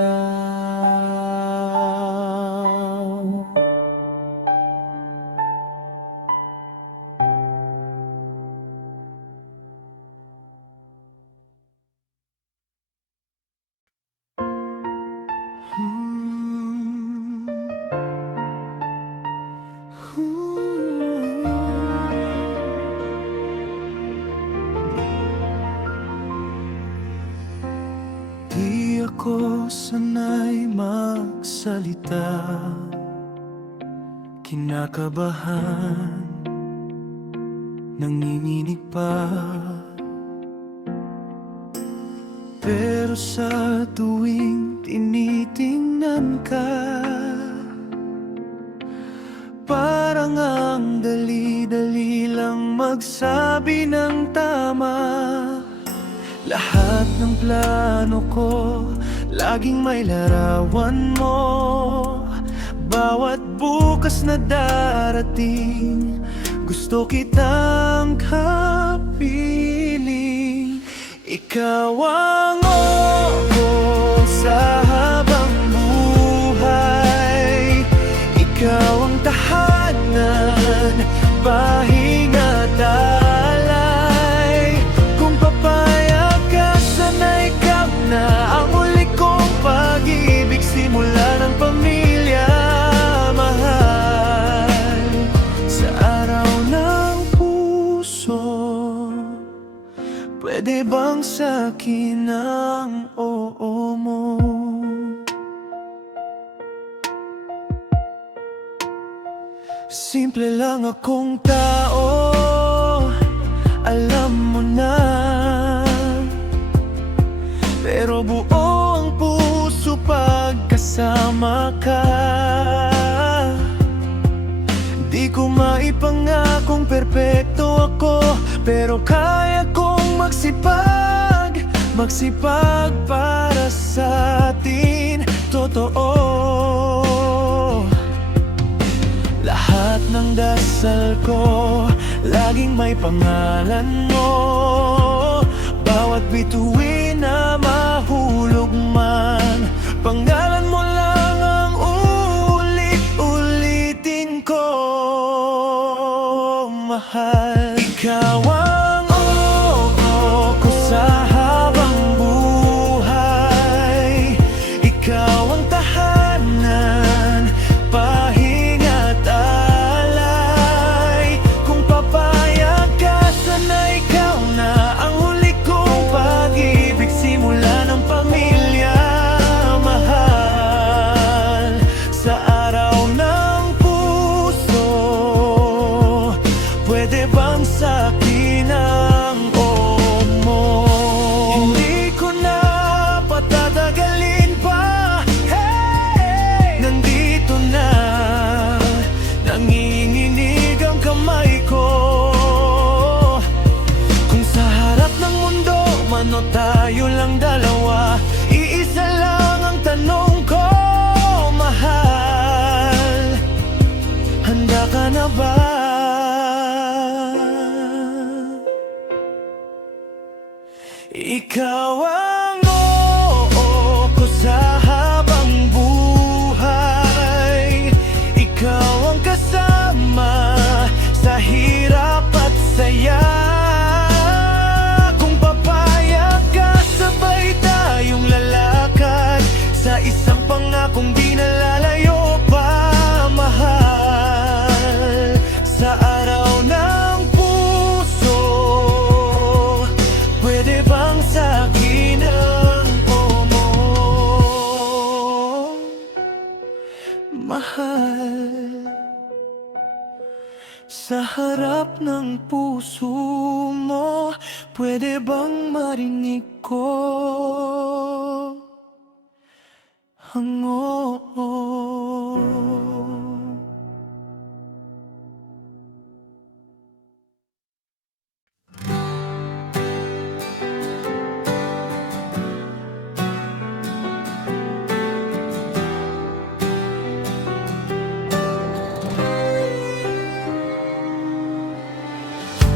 Di ako sanay magsalita, kinakabahan, nanginginig pa. Pero sa tuwing tinitingnan ka, parang ang dali-dali lang magsabi ng tama. Lahat ng plano ko, laging may larawan mo. Bawat bukas na darating, gusto kitang kapiling. Ikaw ang oo sa habang buhay. Ikaw ang tahanan, pahinga at alay. Kung papayag ka, sana ikaw na ang huli kong pag-ibig. Simula ng pamilya, mahal. Sa araw ng puso, pwede bang sa'kin ang oo mo? Simple lang akong tao, alam mo na. Pero buo ang puso pagkasama ka. Di ko maipangakong perpekto ako, pero kaya kong magsipag para sa atin. Totoo, lahat ng dasal ko, laging may pangalan mo. Bawat bituin na mahulog man, pangalan mo lang ang ulit-ulitin ko, mahal. Ikaw ang oo ko sa habang buhay. Ikaw ang tahanan, pahinga at alay. Kung papayag ka, sana ikaw na ang huli kong pag-ibig. Simula ng pamilya, mahal. Sa araw ng puso, pwede bang sa'kin ang oo mo? Hindi ko na patatagalin pa. Hey! Nandito na, nanginginig ang kamay ko. Kung sa harap ng mundo man o tayo lang dalawa, iisa lang ang tanong ko, mahal. Handa ka na ba? Ikaw ang oo ko sa habang buhay. Ikaw ang kasama sa hirap at saya. Kung papayag ka, sabay tayong lalakad sa isang pangakong di nalalayo pa, mahal. Sa araw ng puso, pwede bang sa'kin ang oo mo, mahal. Sa harap ng puso mo, pwede bang marinig ko ang oo?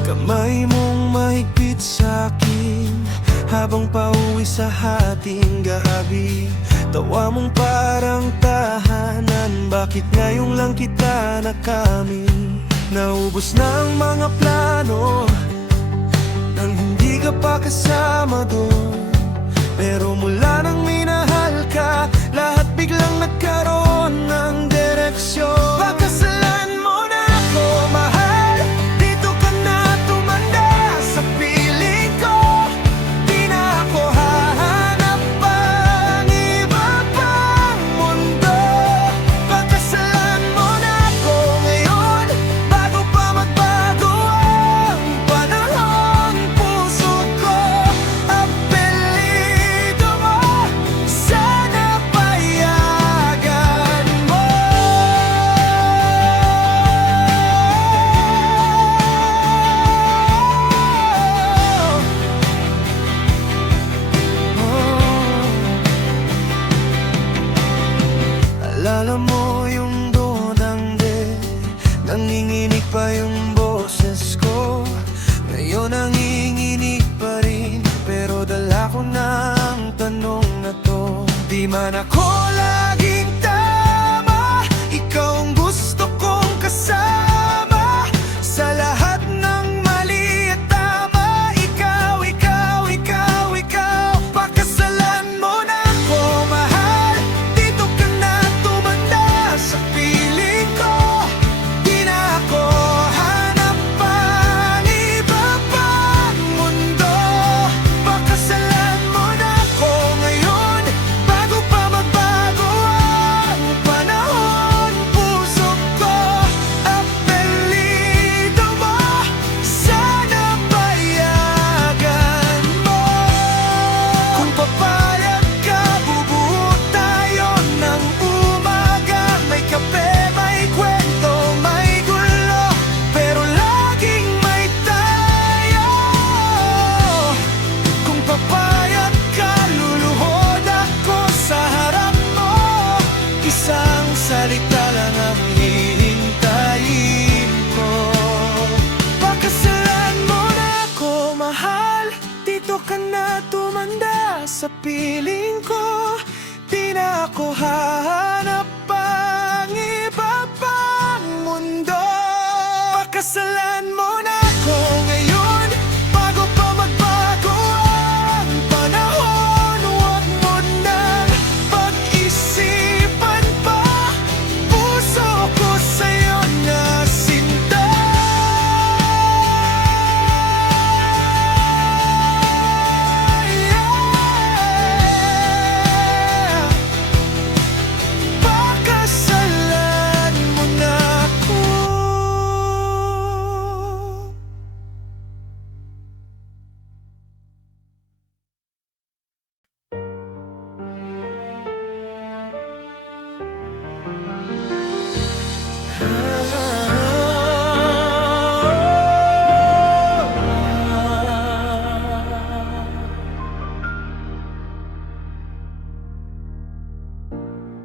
Kamay mong mahigpit sa'kin, Habang pauwi sa hating gabi, tawa mong parang tahanan. Bakit ngayon lang kita nakamit? Naubos na ang mga plano nang hindi ka pa kasama doon. Pero mula nang minahal ka, lahat biglang nagkaroon ng direksyon. Pagkasalan mo na ako, mahal, dito ka na tumanda sa piling ko. Di na ako hahanap pang iba pang mundo. Pagkasalan mo na ako ngayon, bago pa magbago ang panahon. Puso ko, apelido mo, sana payagan mo. Alala mo yung dodangge, nanginginig pa yung boses ko. Ngayon nanginginig pa rin, pero dala ko na ang tanong na to. Di man ako laging tama, ikaw ang gusto kong kasama. Sa lahat ng mali at tama, ikaw, ikaw, ikaw, ikaw. Pagkasalan mo na ako, mahal, dito ka na tumanda sa piling ko. Di na ako hanap pang iba pang mundo. Pagkasalan mo na ako ngayon, bago pa magbago ang panahon. Puso ko, apelido mo, sana payagan mo. Kung papayag ka, bubuo tayo ng umaga. May kape, may kwento, may gulo, pero laging may tayo. Kung papayag ka, luluhod ako sa harap mo. Isang salita lang ang hihintayin ko. Pagkasalan mo na ako, mahal, dito ka na tumanda sa piling ko. Di na ako hahanap pang iba pang mundo. Pagkasalan mo na ako ngayon, bago pa magbago ang panahon. Huwag mo nang pag-isipan pa, puso ko sa'yo nasinta. Pagkasalan mo na ako.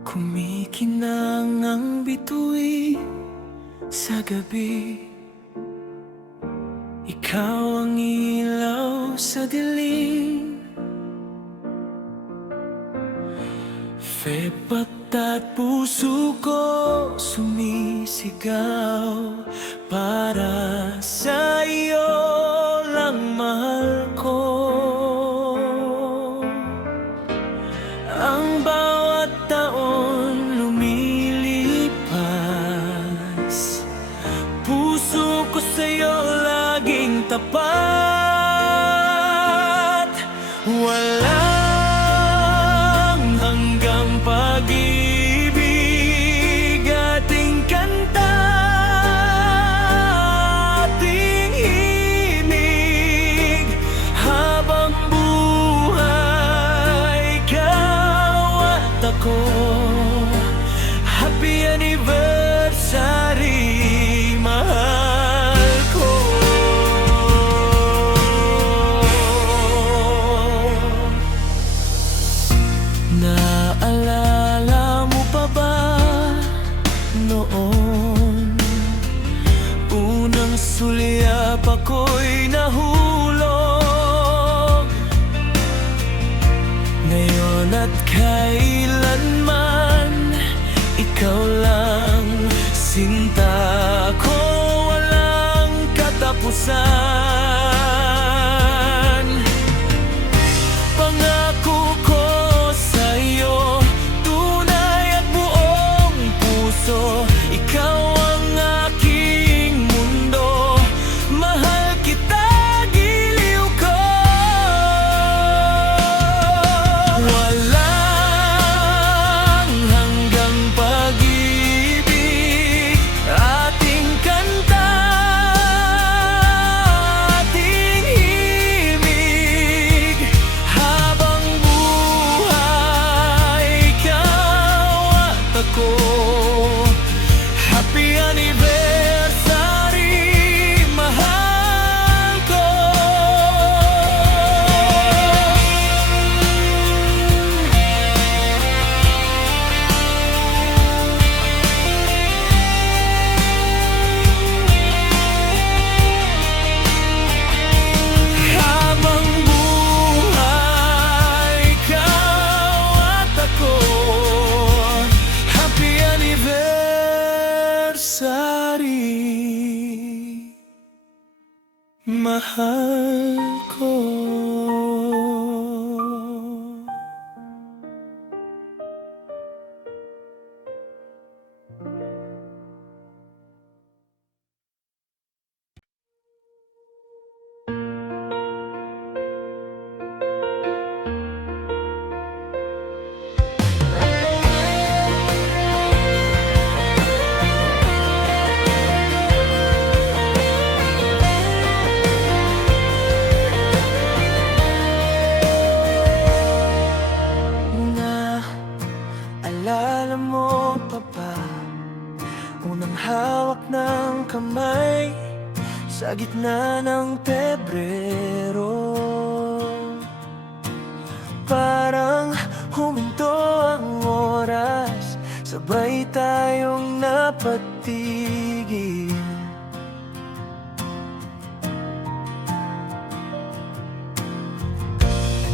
Kumikinang ang bituin sa gabi, ikaw ang ilaw sa dilim. Febat at puso ko sumisigaw, para sa iyo lang, mahal ko. Ang bawat taon lumilipas, puso ko sa'yo laging tapat. Walang hanggang pag-ibig, ating kanta, ating himig. Habang buhay, ikaw at ako. Happy anniversary, mahal ko. Naalala mo pa ba noon? Unang sulyap ako'y nahulog. At kailanman ikaw lang, sinta ko, walang katapusan. Pangako ko sa'yo, tunay at buong puso, ikaw ang aking mundo. Mahal kita, giliw ko. Walang hanggang pag-ibig, ating kanta, ating himig. Habang buhay, ikaw at ako. Happy anniversary, mahal ko. Habang buhay, ikaw at ako. Happy anniversary, mahal ko. Alala mo pa ba, unang hawak ng kamay sa gitna ng Pebrero? Parang huminto ang oras, sabay tayong napatigil.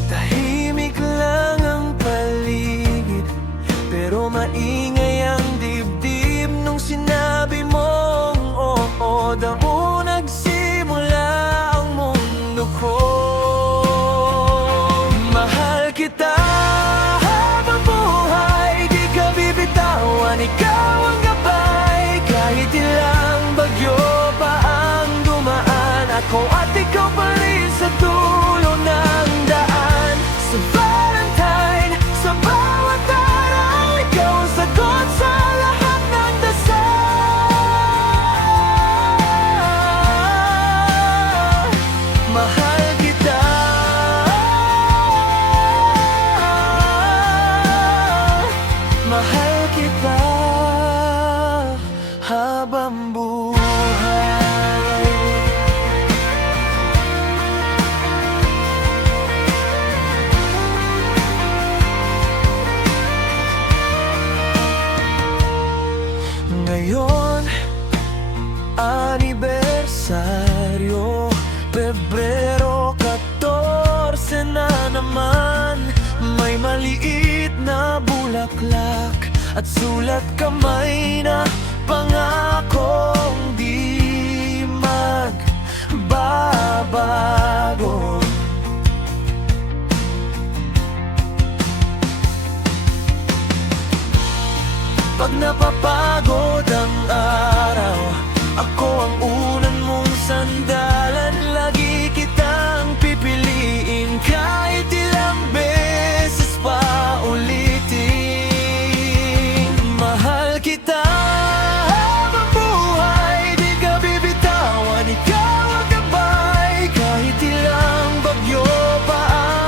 Tahimik lang ang paligid, pero maingay ang dibdib nung sinabi mong oo. Damo nagsimula ang mundo ko. Mahal kita habang buhay, di ka bibitawan, ikaw ang gabay. Kahit ilang bagyo pa ang dumaan, ako at ikaw pa rin sa dulo ng daan. Sa Valentine, sa bawat araw, ikaw ang sagot sa lahat ng dasal. Mahal kita, mahal kita habang buhay. Ngayon, anibersaryo, Pebrero 14 na naman. May maliit na bulaklak at sulat kamay na pangakong di magbabago. Pag napapagod ang araw, ako ang unan mong sandalan. Lagi kitang pipiliin, kahit ilang beses pa ulitin. Mahal kita habang buhay, di ka bibitawan, ikaw ang gabay. Kahit ilang bagyo pa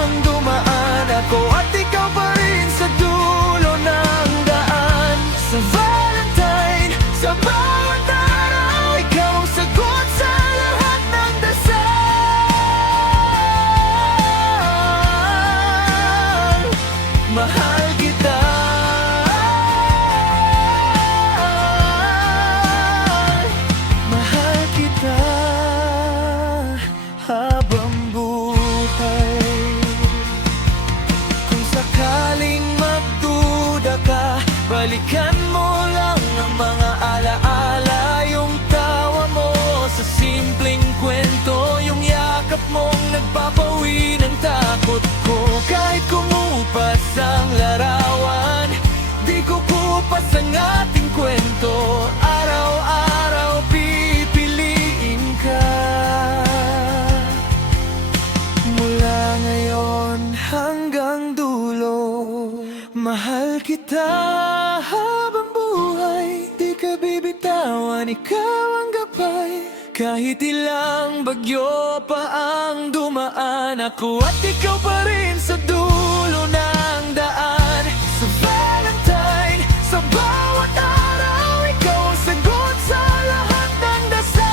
ang dumaan, ako at ikaw pa rin sa dulo ng daan. Sa Valentine, sa bawat araw, ikaw ang sagot sa lahat ng dasal. Mahal kita, mahal kita habang buhay. Kung sakaling Balikan mo lang ang mga alaala, yung tawa mo sa simpleng kwento, yung yakap mong nagpapawi ng takot ko. Kahit kumupas ang larawan, di ko kupas ang ating kwento. Araw-araw pipiliin ka. Mula ngayon hanggang dulo, mahal kita habang buhay. Di ka bibitawan, ikaw ang gabay. Kahit ilang bagyo pa ang dumaan, ako at ikaw pa rin sa dulo ng daan. Sa Valentine, sa bawat araw, ikaw ang sagot sa lahat ng dasal.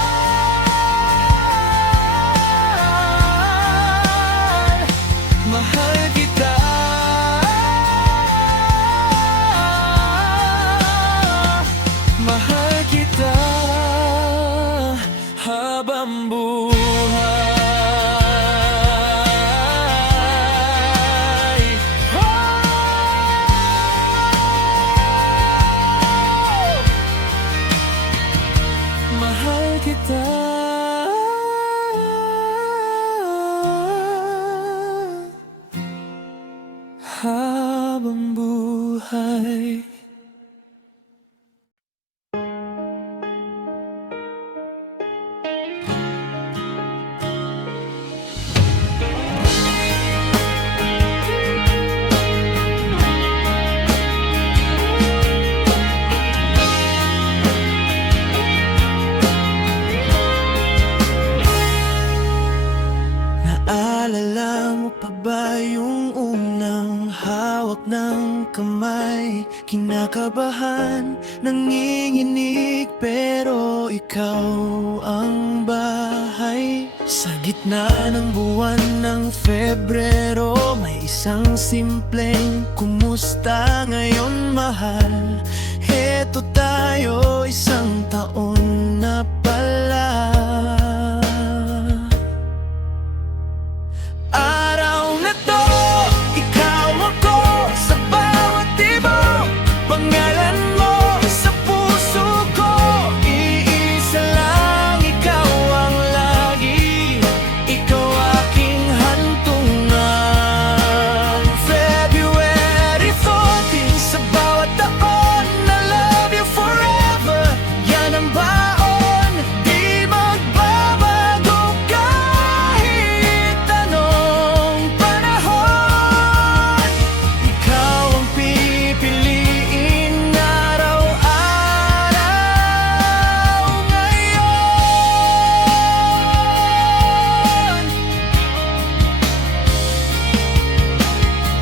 Mahal kita, mahal kita habang buhay. Mahal kita habang buhay. Naalala mo pa ba yung unang hawak ng kamay? Kinakabahan, nanginginig, pero ikaw ang bahay. Sa gitna ng buwan ng Febrero, may isang simpleng kumusta ngayon, mahal? Heto tayo, isang taon na pala. Araw na to, ikaw ako sa bawat tibok. Pangalan mo sa puso ko, iisa lang, ikaw ang lagi. Ikaw aking hantungan. February 14, sa bawat taon, I love you forever. Yan ang baon, di magbabago kahit anong panahon. Ikaw ang pipiliin araw-araw ngayon.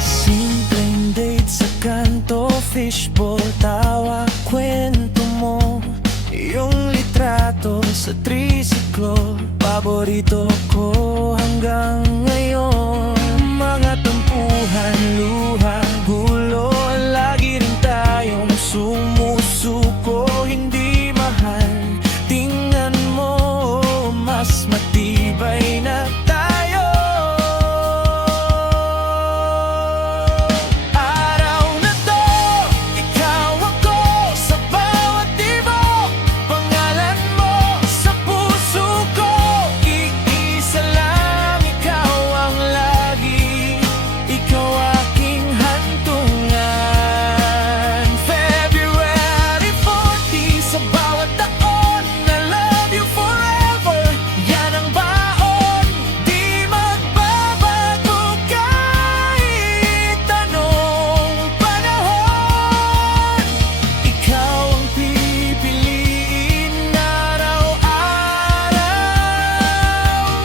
Simpleng date sa kanto, fishbowl, tawa, kwento mo. Yung litrato sa trisiklo, paborito ko hanggang ngayon. Mga tampuhan, luha, gulo, lagi rin tayong sumusuko. Hindi mahal, tingnan mo, mas matibay na tayo. Araw na to, ikaw ako sa bawat tibok. Pangalan mo sa puso ko, iisa lang, ikaw ang lagi. Ikaw aking hantungan. February 14, sa bawat taon, I love you forever. Yan ang baon, di magbabago kahit anong panahon. Ikaw ang pipiliin araw-araw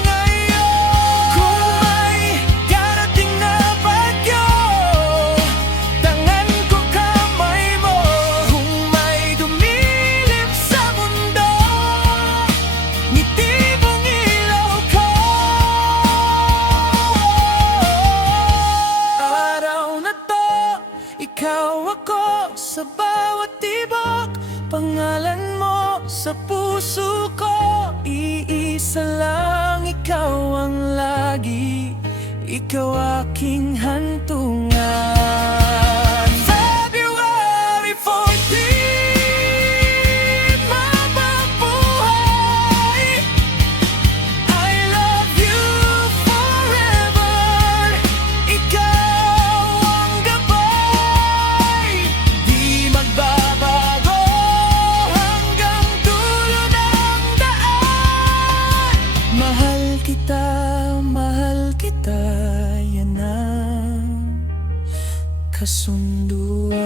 ngayon. Kung may darating na bagyo, tangan ko kamay mo. Kung may dumilip sa mundo, ngiti mong ilaw ko. Araw na to, ikaw ako sa bawat tibok. Pangalan mo sa puso ko, iisa lang, ikaw ang lagi. Ikaw aking hantungan. February 14, kasunduan.